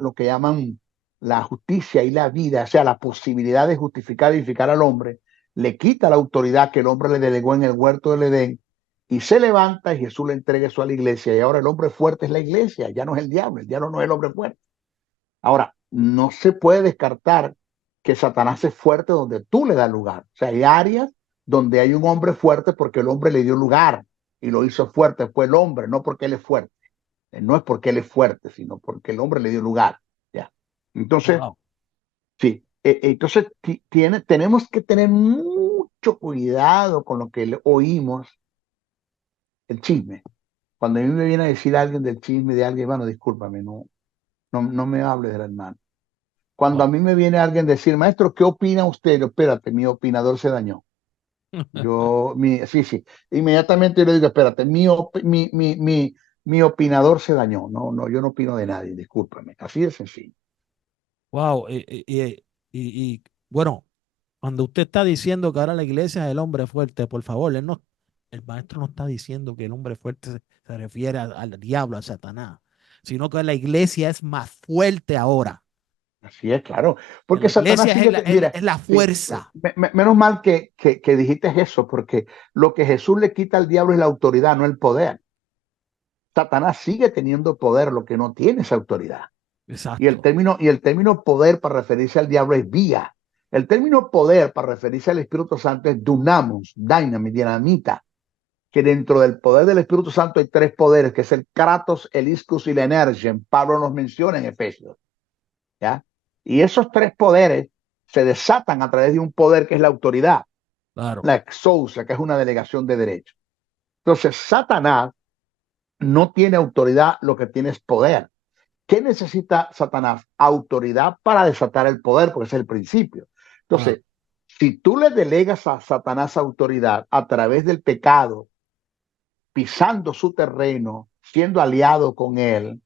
lo que llaman la justicia y la vida, o sea, la posibilidad de justificar y edificar al hombre, le quita la autoridad que el hombre le delegó en el huerto del Edén, y se levanta y Jesús le entrega eso a la iglesia, y ahora el hombre fuerte es la iglesia, ya no es el diablo no es el hombre fuerte. Ahora, no se puede descartar que Satanás es fuerte donde tú le das lugar. O sea, hay áreas donde hay un hombre fuerte porque el hombre le dio lugar y lo hizo fuerte. Fue el hombre, no porque él es fuerte. No es porque él es fuerte, sino porque el hombre le dio lugar. ¿Ya? Entonces, Wow. sí. Entonces, tenemos que tener mucho cuidado con lo que oímos, el chisme. Cuando a mí me viene a decir alguien del chisme de alguien, bueno, discúlpame, no me hables del hermano. Cuando Wow. a mí me viene alguien a decir, maestro, ¿qué opina usted? Yo, espérate, mi opinador se dañó. Sí, sí. Inmediatamente yo le digo, espérate, mi opinador se dañó. No, no, yo no opino de nadie, discúlpame. Así de sencillo. Wow. Bueno, cuando usted está diciendo que ahora la iglesia es el hombre fuerte, por favor, el maestro no está diciendo que el hombre fuerte se refiere al diablo, a Satanás, sino que la iglesia es más fuerte ahora. Así es, claro. Que Porque la Satanás iglesia sigue, mira, es la sí, fuerza. menos mal que dijiste eso, porque lo que Jesús le quita al diablo es la autoridad, no el poder. Satanás sigue teniendo poder, lo que no tiene es autoridad. Exacto. Y el término poder para referirse al diablo es vía. El término poder para referirse al Espíritu Santo es dunamos, dynamite, dinamita, que dentro del poder del Espíritu Santo hay tres poderes, que es el kratos, el iscus y la energía. Pablo nos menciona en Efesios, ¿ya? Y esos tres poderes se desatan a través de un poder que es la autoridad, Claro, la exousia, que es una delegación de derecho. Entonces, Satanás no tiene autoridad, lo que tiene es poder. ¿Qué necesita Satanás? Autoridad para desatar el poder, porque ese es el principio. claro. Entonces, si tú le delegas a Satanás autoridad a través del pecado, pisando su terreno, siendo aliado con él,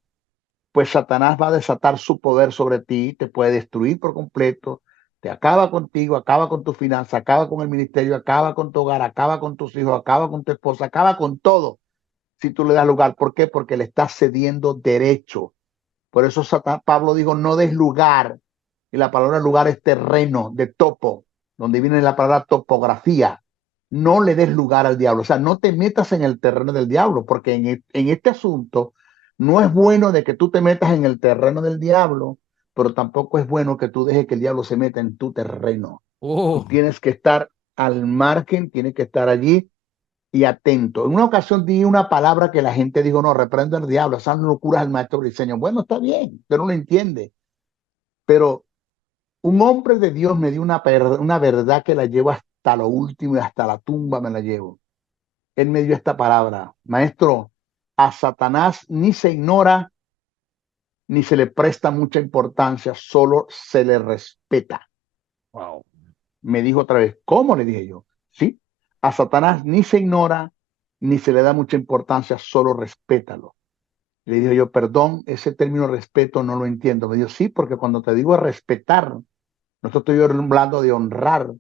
pues Satanás va a desatar su poder sobre ti, te puede destruir por completo, te acaba contigo, acaba con tu finanza, acaba con el ministerio, acaba con tu hogar, acaba con tus hijos, acaba con tu esposa, acaba con todo si tú le das lugar. ¿Por qué? Porque le estás cediendo derecho. Por eso Pablo dijo, no des lugar. Y la palabra lugar es terreno, de topo, donde viene la palabra topografía. No le des lugar al diablo. O sea, no te metas en el terreno del diablo, porque en este asunto no es bueno de que tú te metas en el terreno del diablo, pero tampoco es bueno que tú dejes que el diablo se meta en tu terreno. Tú Oh, tienes que estar al margen, tienes que estar allí y atento. En una ocasión di una palabra que la gente dijo, no, reprendo al diablo, esas locuras del maestro Briseño. Bueno, está bien, pero no lo entiende. Pero un hombre de Dios me dio una verdad que la llevo hasta lo último y hasta la tumba me la llevo. Él me dio esta palabra, maestro, a Satanás ni se ignora ni se le presta mucha importancia, solo se le respeta. wow. Me dijo otra vez, ¿cómo? Le dije yo, sí, a Satanás ni se ignora ni se le da mucha importancia, solo respétalo. Le digo yo, perdón, ese término respeto no lo entiendo. Me dijo, sí, porque cuando te digo respetar, no te estoy hablando de honrar,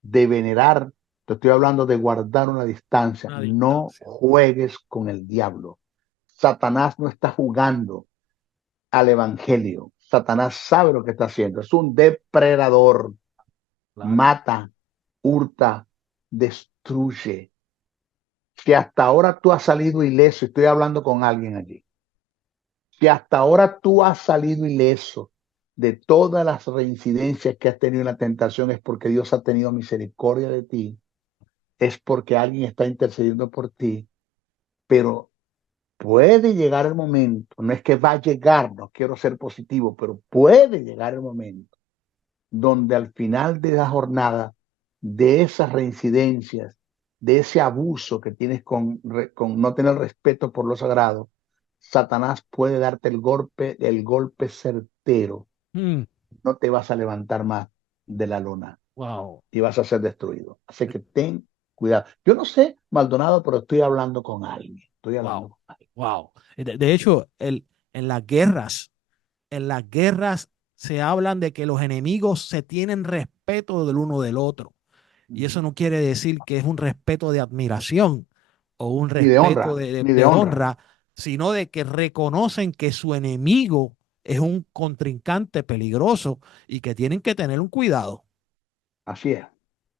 de venerar, te estoy hablando de guardar una distancia. Una No distancia. juegues con el diablo. Satanás no está jugando al evangelio. Satanás sabe lo que está haciendo. Es un depredador. Claro. Mata, hurta, destruye. Si hasta ahora tú has salido ileso, estoy hablando con alguien allí. Si hasta ahora tú has salido ileso de todas las reincidencias que has tenido en la tentación, es porque Dios ha tenido misericordia de ti, es porque alguien está intercediendo por ti, pero puede llegar el momento, no es que va a llegar, no quiero ser positivo, pero puede llegar el momento donde al final de la jornada, de esas reincidencias, de ese abuso que tienes con no tener respeto por lo sagrado, Satanás puede darte el golpe certero. Mm, No te vas a levantar más de la lona wow. y vas a ser destruido. Así que ten cuidado. Yo no sé, Maldonado, pero estoy hablando con alguien. Estoy hablando Wow. con alguien. Wow. De hecho, en las guerras, en las guerras se hablan de que los enemigos se tienen respeto del uno del otro. Y eso Ujú. no quiere decir que es un respeto de admiración o un Ni de honra, respeto ni de de honra. honra, sino de que reconocen que su enemigo es un contrincante peligroso y que tienen que tener un cuidado. Así es,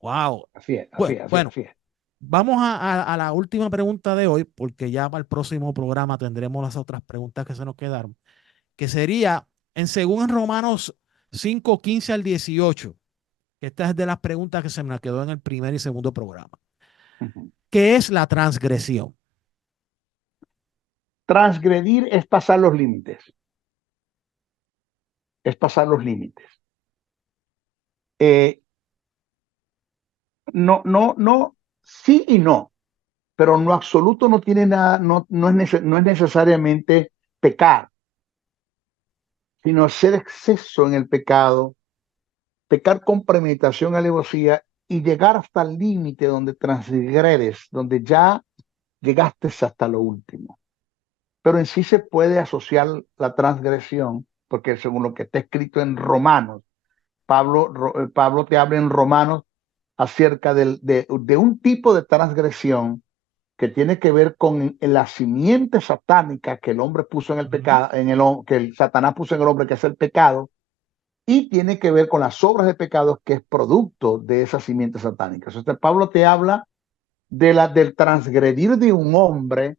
Wow. así es, así Bueno, es, así es, bueno, así es. vamos a la última pregunta de hoy, porque ya para el próximo programa tendremos las otras preguntas que se nos quedaron, que sería, según en Romanos 5:15 al 18, que esta es de las preguntas que se me quedó en el primer y segundo programa. Ujú. ¿Qué es la transgresión? Transgredir es pasar los límites, es pasar los límites. Eh, no, no, no, sí y no, pero en lo absoluto no tiene nada, no es necesariamente pecar, sino ser exceso en el pecado, pecar con premeditación, alevosía y llegar hasta el límite donde transgredes, donde ya llegaste hasta lo último. Pero en sí se puede asociar la transgresión, porque según lo que está escrito en Romanos, Pablo te habla en Romanos acerca de un tipo de transgresión que tiene que ver con la simiente satánica que el hombre puso en el Ujú. pecado, que el Satanás puso en el hombre, que es el pecado, y tiene que ver con las obras de pecados que es producto de esa simiente satánica. Entonces, Pablo te habla del transgredir de un hombre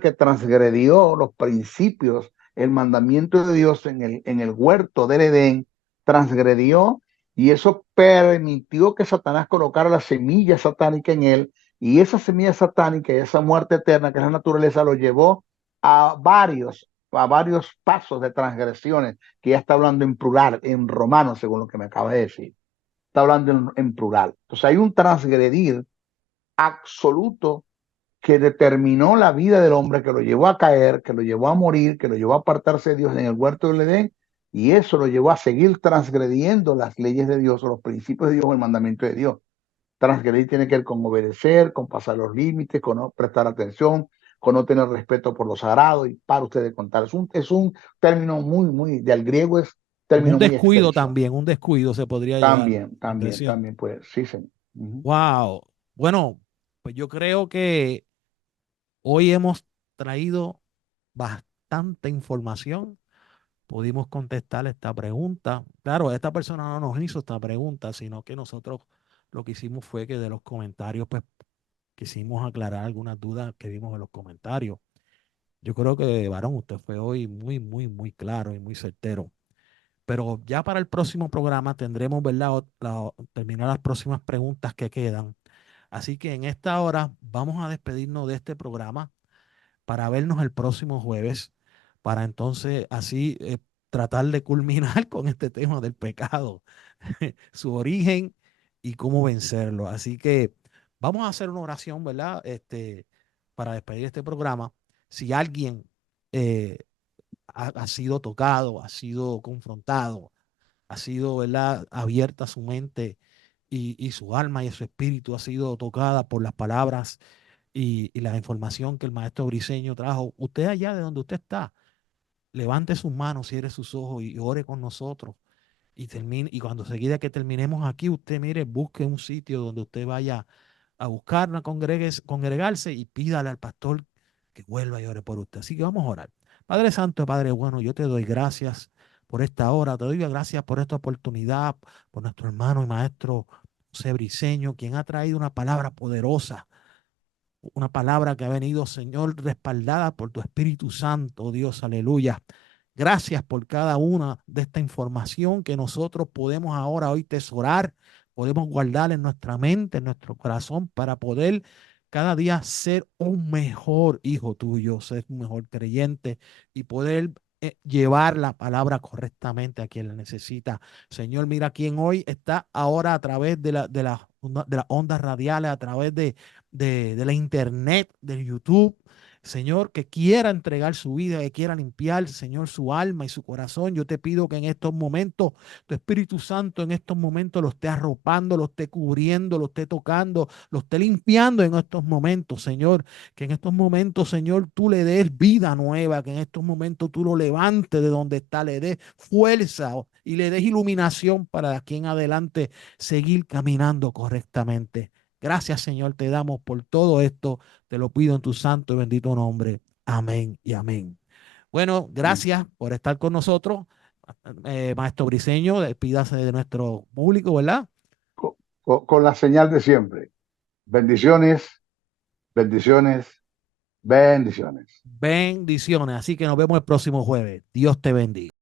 que transgredió los principios, el mandamiento de Dios en el huerto del Edén, transgredió y eso permitió que Satanás colocara la semilla satánica en él y esa semilla satánica y esa muerte eterna que es la naturaleza lo llevó a varios pasos de transgresiones, que ya está hablando en plural, en romano, según lo que me acaba de decir. Está hablando en plural. Entonces hay un transgredir absoluto que determinó la vida del hombre, que lo llevó a caer, que lo llevó a morir, que lo llevó a apartarse de Dios en el huerto del Edén, y eso lo llevó a seguir transgrediendo las leyes de Dios o los principios de Dios o el mandamiento de Dios. Transgredir tiene que ver con obedecer, con pasar los límites, con no prestar atención, con no tener respeto por lo sagrado, y para ustedes contar. Es un término del griego es Como un término muy descuido extenso. también, un descuido se podría llevar, transgresión. También, pues sí, señor. Ujú. Wow. Bueno, pues yo creo que hoy hemos traído bastante información. Pudimos contestar esta pregunta. Claro, esta persona no nos hizo esta pregunta, sino que nosotros lo que hicimos fue que de los comentarios, pues quisimos aclarar algunas dudas que vimos en los comentarios. Yo creo que, varón, usted fue hoy muy, muy, muy claro y muy certero. Pero ya para el próximo programa tendremos, ¿verdad? Terminar las próximas preguntas que quedan. Así que en esta hora vamos a despedirnos de este programa para vernos el próximo jueves, para entonces así tratar de culminar con este tema del pecado, su origen y cómo vencerlo. Así que vamos a hacer una oración, ¿verdad? Para despedir este programa. Si alguien eh, ha sido tocado, ha sido confrontado, ha sido, ¿verdad?, abierta su mente y su alma y su espíritu ha sido tocada por las palabras y la información que el maestro Briseño trajo. Usted allá de donde usted está, levante sus manos, cierre sus ojos y ore con nosotros. Y cuando seguida que terminemos aquí, usted mire, busque un sitio donde usted vaya a buscar, congregarse y pídale al pastor que vuelva y ore por usted. Así que vamos a orar. Padre Santo, Padre bueno, yo te doy gracias por esta hora, te doy gracias por esta oportunidad, por nuestro hermano y maestro José Briseño, quien ha traído una palabra poderosa, una palabra que ha venido, Señor, respaldada por tu Espíritu Santo, oh Dios, aleluya. Gracias por cada una de esta información que nosotros podemos ahora hoy tesorar, podemos guardar en nuestra mente, en nuestro corazón, para poder cada día ser un mejor hijo tuyo, ser un mejor creyente y poder llevar la palabra correctamente a quien la necesita. Señor, mira quién hoy está ahora a través de las ondas radiales, a través de la internet, del YouTube. Señor, que quiera entregar su vida, que quiera limpiar, Señor, su alma y su corazón. Yo te pido que en estos momentos, tu Espíritu Santo en estos momentos lo esté arropando, lo esté cubriendo, lo esté tocando, lo esté limpiando en estos momentos, Señor. Que en estos momentos, Señor, tú le des vida nueva, que en estos momentos tú lo levantes de donde está, le des fuerza y le des iluminación para de aquí en adelante seguir caminando correctamente. Gracias, Señor, te damos por todo esto. Te lo pido en tu santo y bendito nombre. Amén y amén. Bueno, gracias por estar con nosotros. Maestro Briseño, despídase de nuestro público, ¿verdad? Con la señal de siempre. Bendiciones, bendiciones, bendiciones. Bendiciones. Así que nos vemos el próximo jueves. Dios te bendiga.